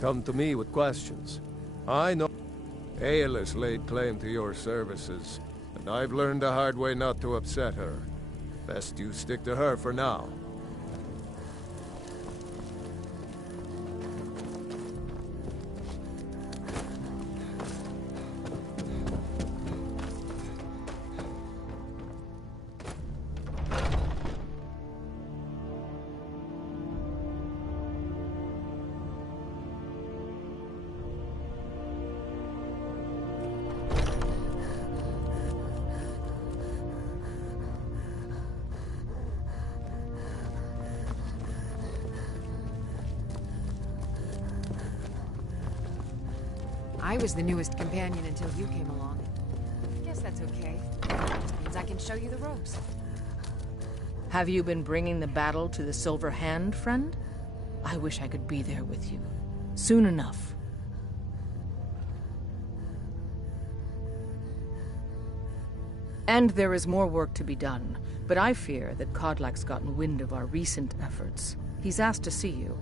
Come to me with questions. I know Aelis laid claim to your services, and I've learned the hard way not to upset her. Best you stick to her for now. I was the newest companion until you came along. Guess that's okay. Just means I can show you the ropes. Have you been bringing the battle to the Silver Hand, friend? I wish I could be there with you. Soon enough. And there is more work to be done, but I fear that Kodlak's gotten wind of our recent efforts. He's asked to see you.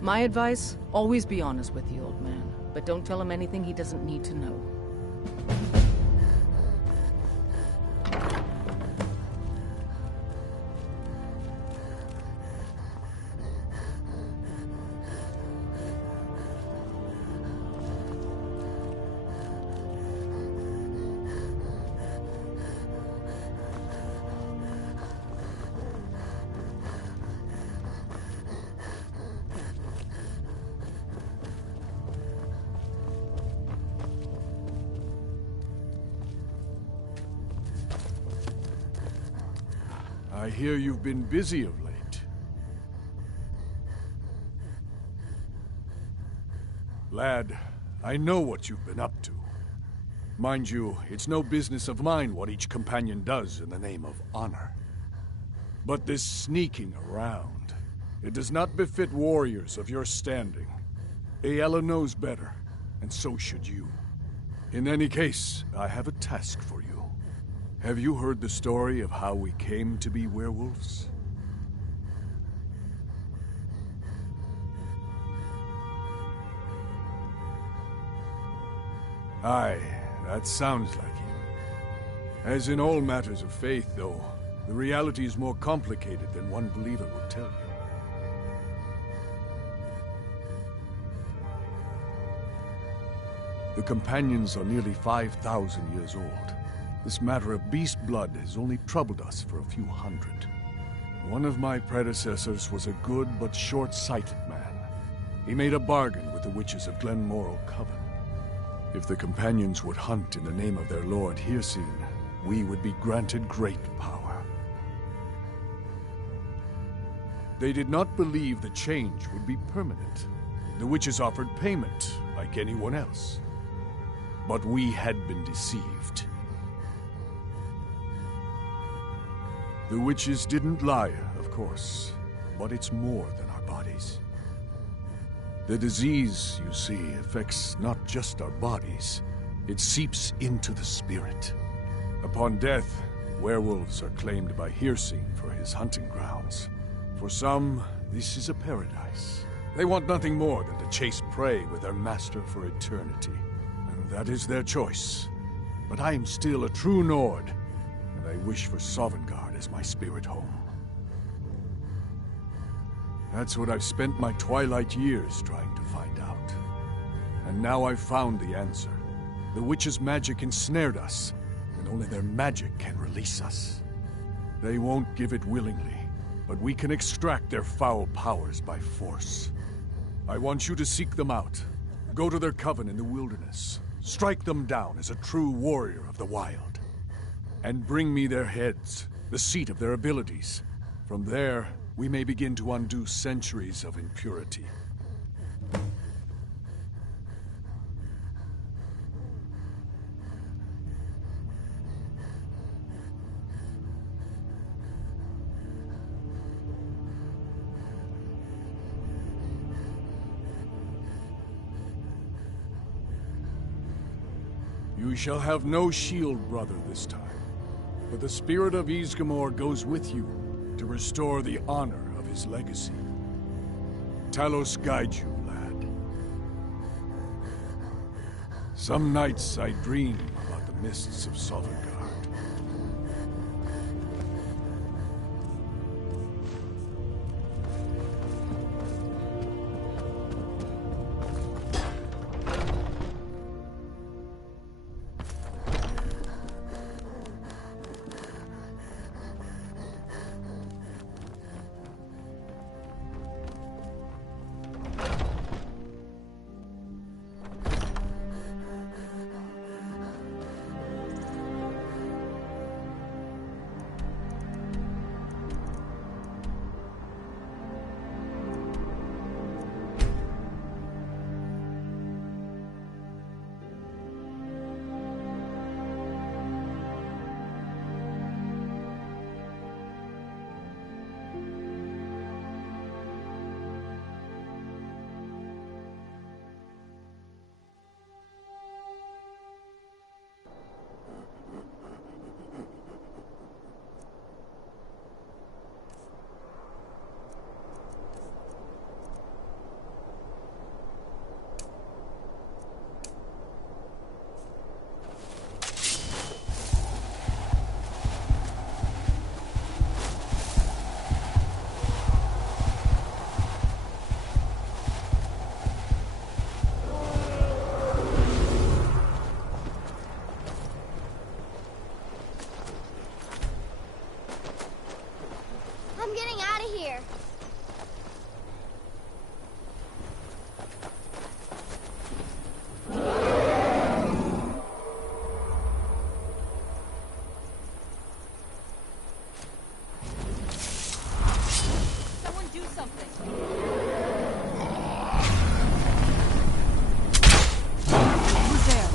My advice, always be honest with the old man, but don't tell him anything he doesn't need to know. I hear you've been busy of late. Lad, I know what you've been up to. Mind you, it's no business of mine what each companion does in the name of honor. But this sneaking around, it does not befit warriors of your standing. Aella knows better, and so should you. In any case, I have a task for you. Have you heard the story of how we came to be werewolves? Aye, that sounds like him. As in all matters of faith, though, the reality is more complicated than one believer would tell you. The companions are nearly 5,000 years old. This matter of beast blood has only troubled us for a few hundred. One of my predecessors was a good but short-sighted man. He made a bargain with the witches of Glenmorrow Coven. If the companions would hunt in the name of their lord Hircine, we would be granted great power. They did not believe the change would be permanent. The witches offered payment, like anyone else. But we had been deceived. The witches didn't lie, of course, but it's more than our bodies. The disease, you see, affects not just our bodies. It seeps into the spirit. Upon death, werewolves are claimed by Hircine for his hunting grounds. For some, this is a paradise. They want nothing more than to chase prey with their master for eternity. And that is their choice. But I am still a true Nord, and I wish for Sovngarde as my spirit home. That's what I've spent my twilight years trying to find out. And now I've found the answer. The witches' magic ensnared us, and only their magic can release us. They won't give it willingly, but we can extract their foul powers by force. I want you to seek them out. Go to their coven in the wilderness. Strike them down as a true warrior of the wild. And bring me their heads, the seat of their abilities. From there, we may begin to undo centuries of impurity. You shall have no shield, brother, this time. But the spirit of Ysgramor goes with you to restore the honor of his legacy. Talos guide you, lad. Some nights I dream about the mists of Sovngarde. I'm getting out of here. Someone do something. Who's there?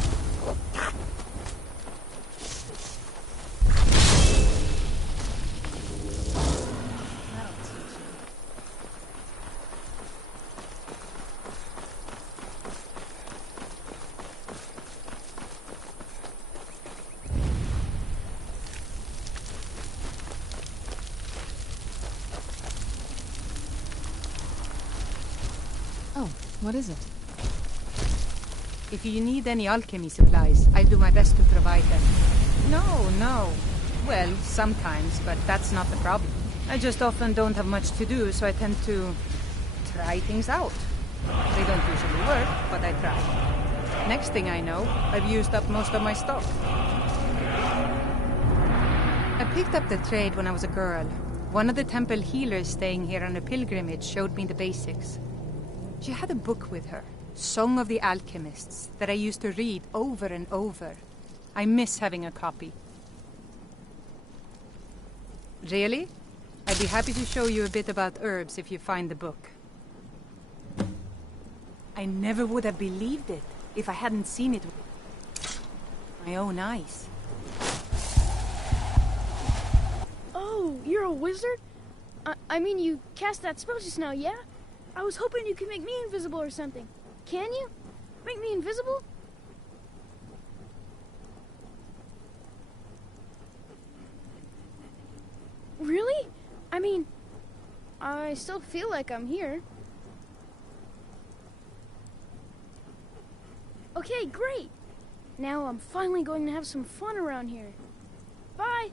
Oh, what is it? If you need any alchemy supplies, I'll do my best to provide them. No. Well, sometimes, but that's not the problem. I just often don't have much to do, so I tend to try things out. They don't usually work, but I try. Next thing I know, I've used up most of my stock. I picked up the trade when I was a girl. One of the temple healers staying here on a pilgrimage showed me the basics. She had a book with her, Song of the Alchemists, that I used to read over and over. I miss having a copy. Really? I'd be happy to show you a bit about herbs if you find the book. I never would have believed it if I hadn't seen it with my own eyes. Oh, you're a wizard? I mean, you cast that spell just now, yeah? I was hoping you could make me invisible or something. Can you? Make me invisible? Really? I mean, I still feel like I'm here. Okay, great. Now I'm finally going to have some fun around here. Bye.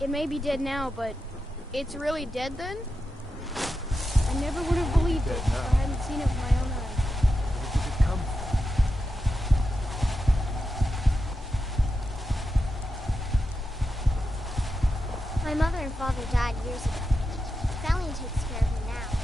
It may be dead now, but it's really dead then? I never would have believed it if I hadn't seen it with my own eyes. Where did it come My mother and father died years ago. Family Rebellion takes care of me now.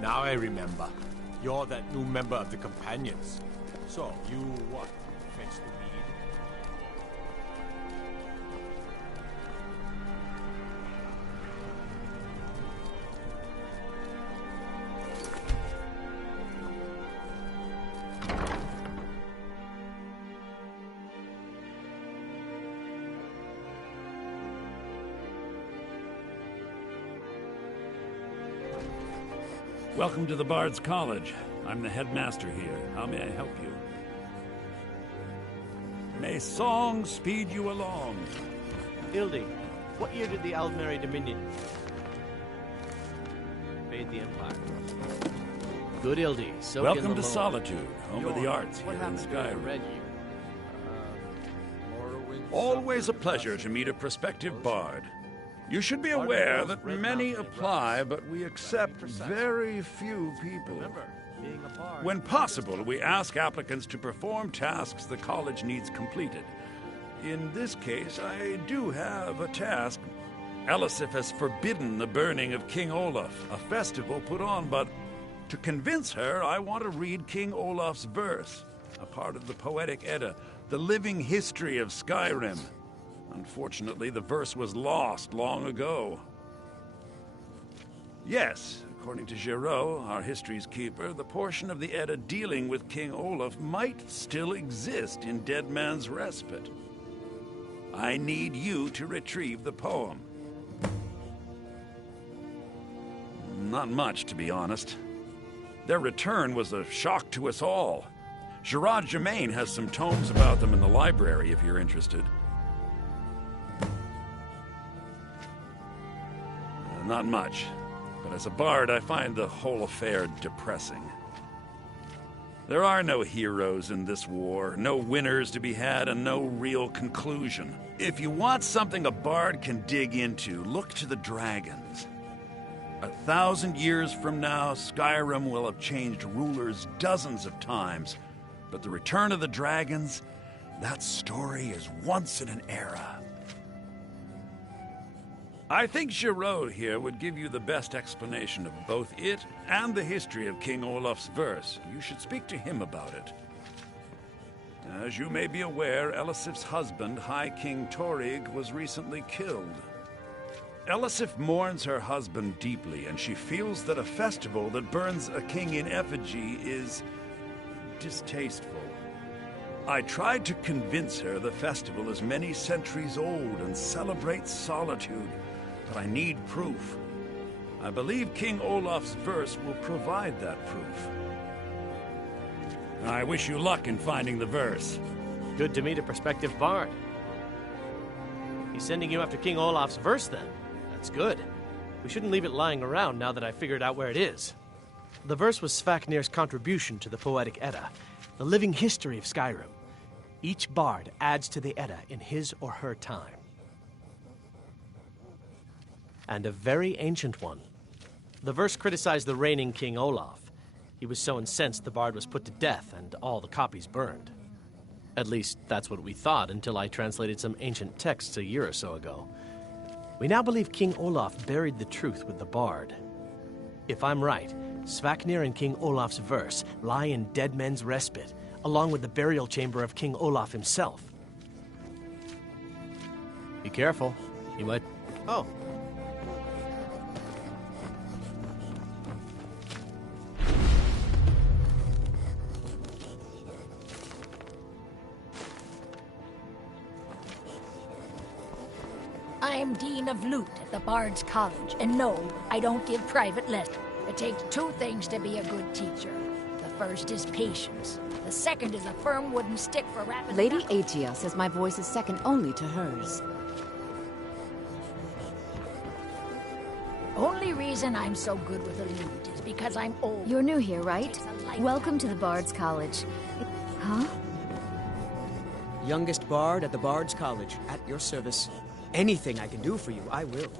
Now I remember. You're that new member of the Companions. So, you what? Fetch the mead? Welcome to the Bard's College. I'm the headmaster here. How may I help you? May song speed you along. Ildi, what year did the Aldmeri Dominion invade the Empire? Good Ildi. So Welcome to Solitude, home of the arts here in Skyrim. Always a pleasure to meet a prospective bard. You should be aware that many apply, but we accept very few people. When possible, we ask applicants to perform tasks the college needs completed. In this case, I do have a task. Elisif has forbidden the burning of King Olaf, a festival put on, but to convince her, I want to read King Olaf's verse, a part of the Poetic Edda, the living history of Skyrim. Unfortunately, the verse was lost long ago. Yes, according to Giraud, our history's keeper, the portion of the Edda dealing with King Olaf might still exist in Dead Man's Respite. I need you to retrieve the poem. Not much, to be honest. Their return was a shock to us all. Gerard Germain has some tomes about them in the library, if you're interested. Not much, but as a bard, I find the whole affair depressing. There are no heroes in this war, no winners to be had, and no real conclusion. If you want something a bard can dig into, look to the dragons. 1,000 years from now, Skyrim will have changed rulers dozens of times, but the return of the dragons, that story is once in an era. I think Giraud here would give you the best explanation of both it and the history of King Olaf's verse. You should speak to him about it. As you may be aware, Elisif's husband, High King Torrig, was recently killed. Elisif mourns her husband deeply, and she feels that a festival that burns a king in effigy is distasteful. I tried to convince her the festival is many centuries old and celebrates solitude. But I need proof. I believe King Olaf's verse will provide that proof. I wish you luck in finding the verse. Good to meet a prospective bard. He's sending you after King Olaf's verse, then. That's good. We shouldn't leave it lying around now that I figured out where it is. The verse was Svafnir's contribution to the Poetic Edda, the living history of Skyrim. Each bard adds to the Edda in his or her time. And a very ancient one. The verse criticized the reigning King Olaf. He was so incensed the bard was put to death and all the copies burned. At least, that's what we thought until I translated some ancient texts a year or so ago. We now believe King Olaf buried the truth with the Bard. If I'm right, Svaknir and King Olaf's verse lie in Dead Men's Respite, along with the burial chamber of King Olaf himself. Be careful. You might... Oh. I'm Dean of Lute at the Bard's College, and no, I don't give private lessons. It takes two things to be a good teacher. The first is patience. The second is a firm wooden stick for rapping. Lady Aegia says my voice is second only to hers. Only reason I'm so good with a lute is because I'm old. You're new here, right? Welcome to the Bard's College. Huh? Youngest bard at the Bard's College, at your service. Anything I can do for you, I will.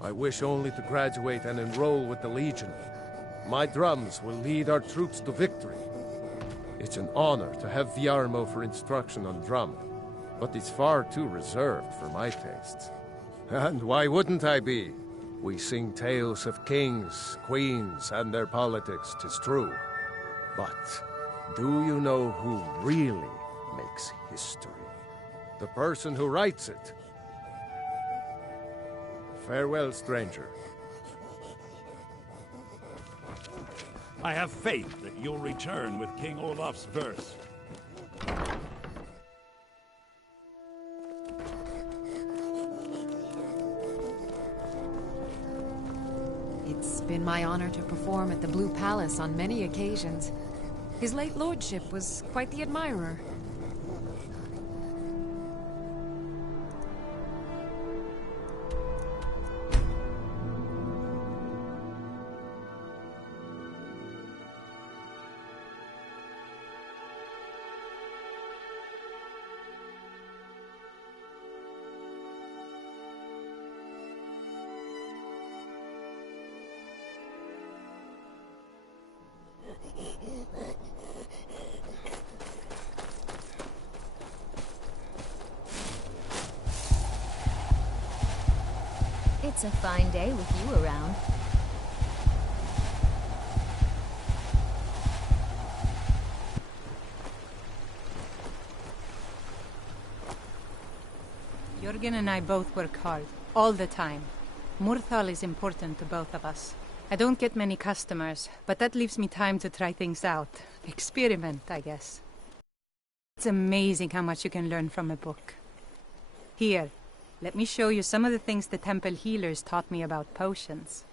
I wish only to graduate and enroll with the Legion. My drums will lead our troops to victory. It's an honor to have Viarmo for instruction on drum, but it's far too reserved for my tastes. And why wouldn't I be? We sing tales of kings, queens, and their politics, 'tis true. But do you know who really makes history? The person who writes it. Farewell, stranger. I have faith that you'll return with King Olaf's verse. It's been my honor to perform at the Blue Palace on many occasions. His late lordship was quite the admirer. It's a fine day with you around. Jürgen and I both work hard, all the time. Murthal is important to both of us. I don't get many customers, but that leaves me time to try things out. Experiment, I guess. It's amazing how much you can learn from a book. Here, let me show you some of the things the temple healers taught me about potions.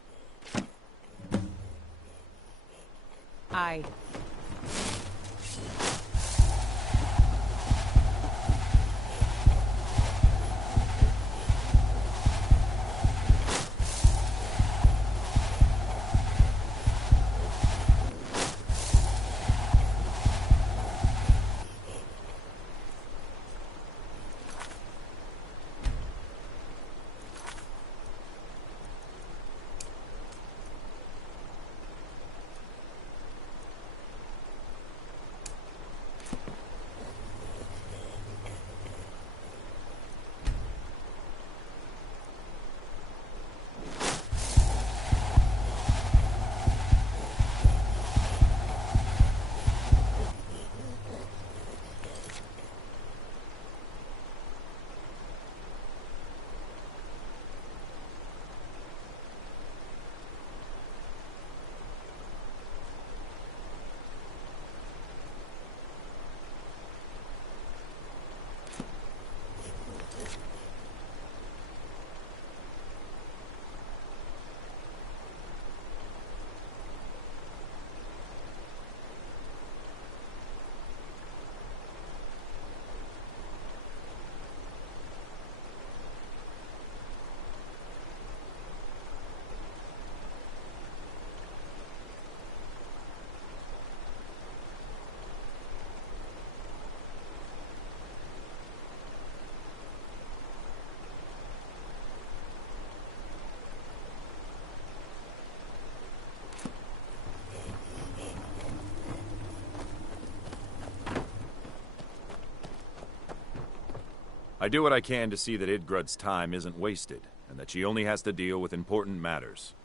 I do what I can to see that Idgrud's time isn't wasted, and that she only has to deal with important matters.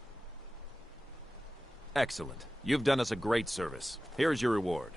Excellent. You've done us a great service. Here's your reward.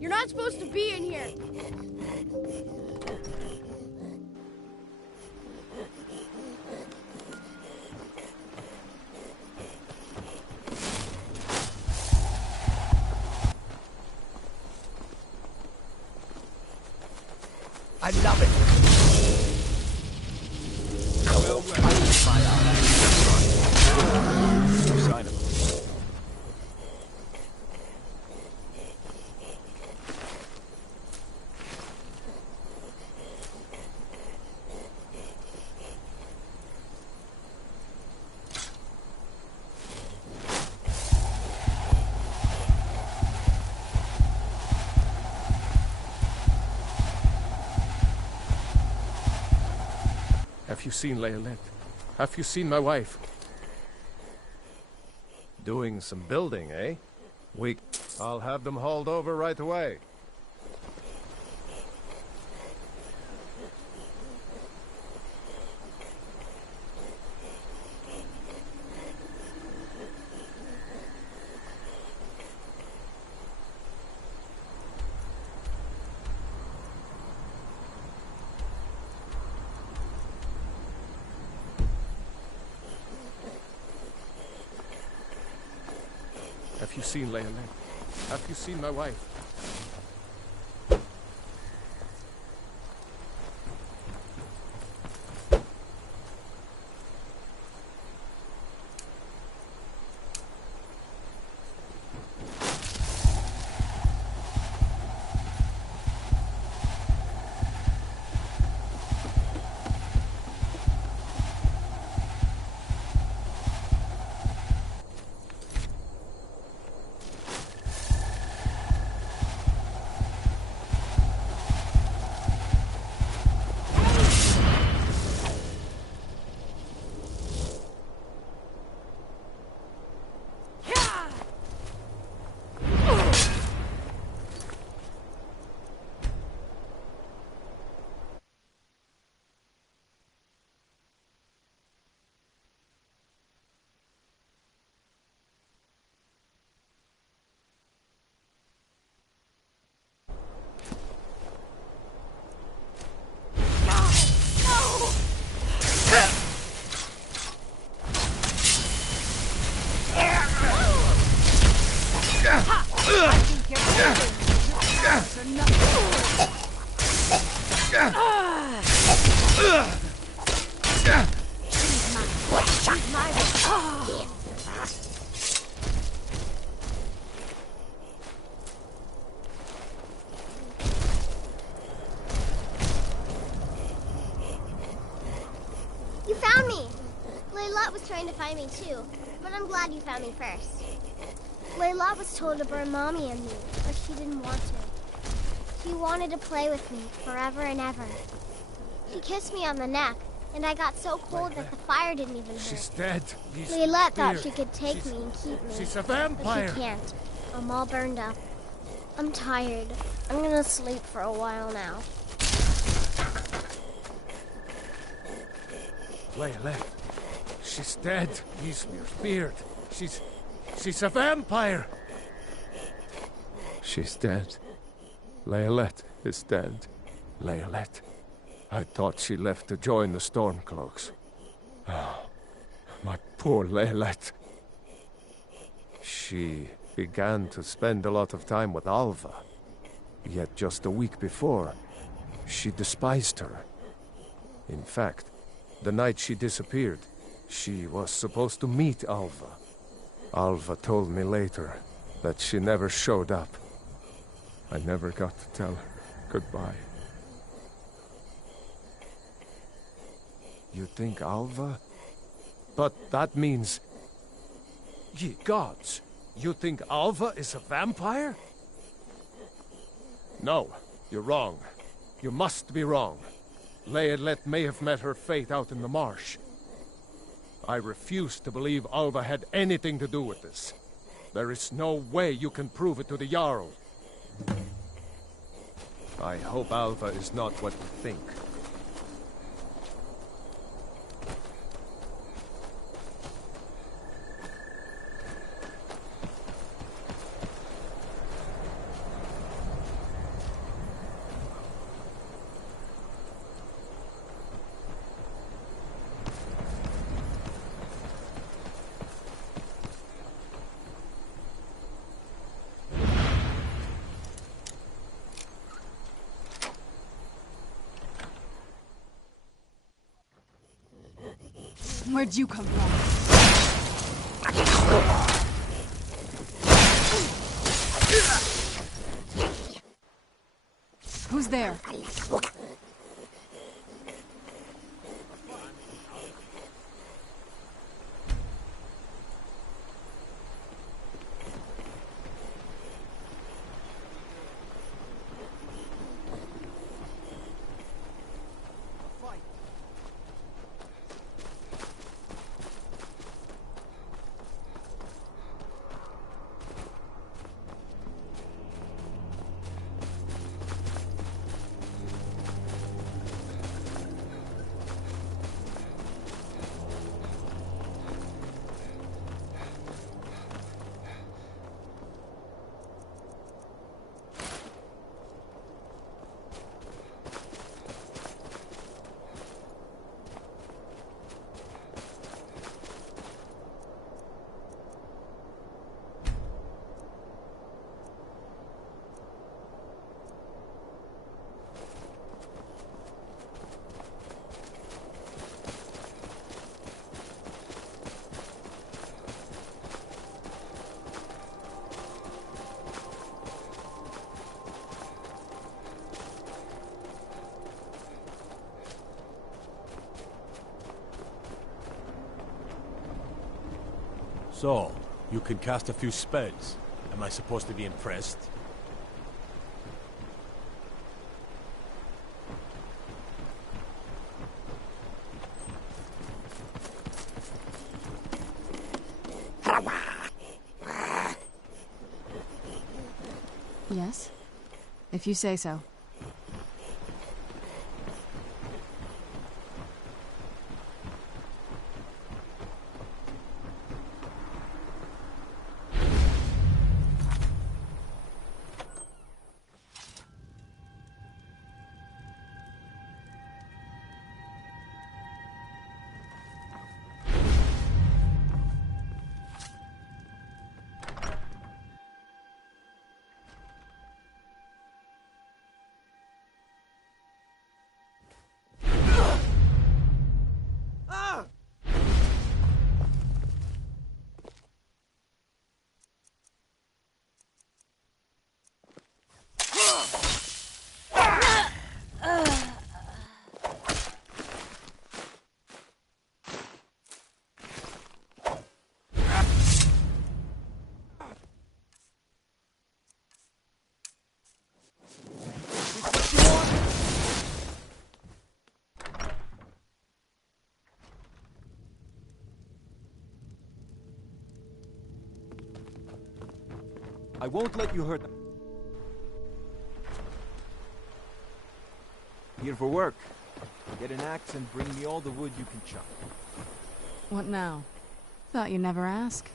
You're not supposed to be in here. I love it. No sign of him. Have you seen Leolette? Have you seen my wife? Doing some building, eh? I'll have them hauled over right away. Have you seen Leolette? Have you seen my wife? You found me! Layla was trying to find me too, but I'm glad you found me first. Layla was told to burn Mommy and me, but she didn't want to. She wanted to play with me forever and ever. She kissed me on the neck, and I got so cold that the fire didn't even hurt. She's dead. Layla thought she could take me and keep me. She's a vampire. But she can't. I'm all burned up. I'm tired. I'm gonna sleep for a while now. Leolette. She's dead. He's speared. She's a vampire. She's dead. Leolette is dead. Leolette. I thought she left to join the Stormcloaks. Oh, my poor Leolette. She began to spend a lot of time with Alva. Yet just a week before, she despised her. In fact, the night she disappeared, she was supposed to meet Alva. Alva told me later that she never showed up. I never got to tell her goodbye. You think Alva? But that means... Ye gods! You think Alva is a vampire? No, you're wrong. You must be wrong. Leolette may have met her fate out in the marsh. I refuse to believe Alva had anything to do with this. There is no way you can prove it to the Jarl. I hope Alva is not what you think. Where'd you come from? Who's there? So, you can cast a few spells. Am I supposed to be impressed? Yes? If you say so. I won't let you hurt... Here for work. Get an axe and bring me all the wood you can chop. What now? Thought you'd never ask.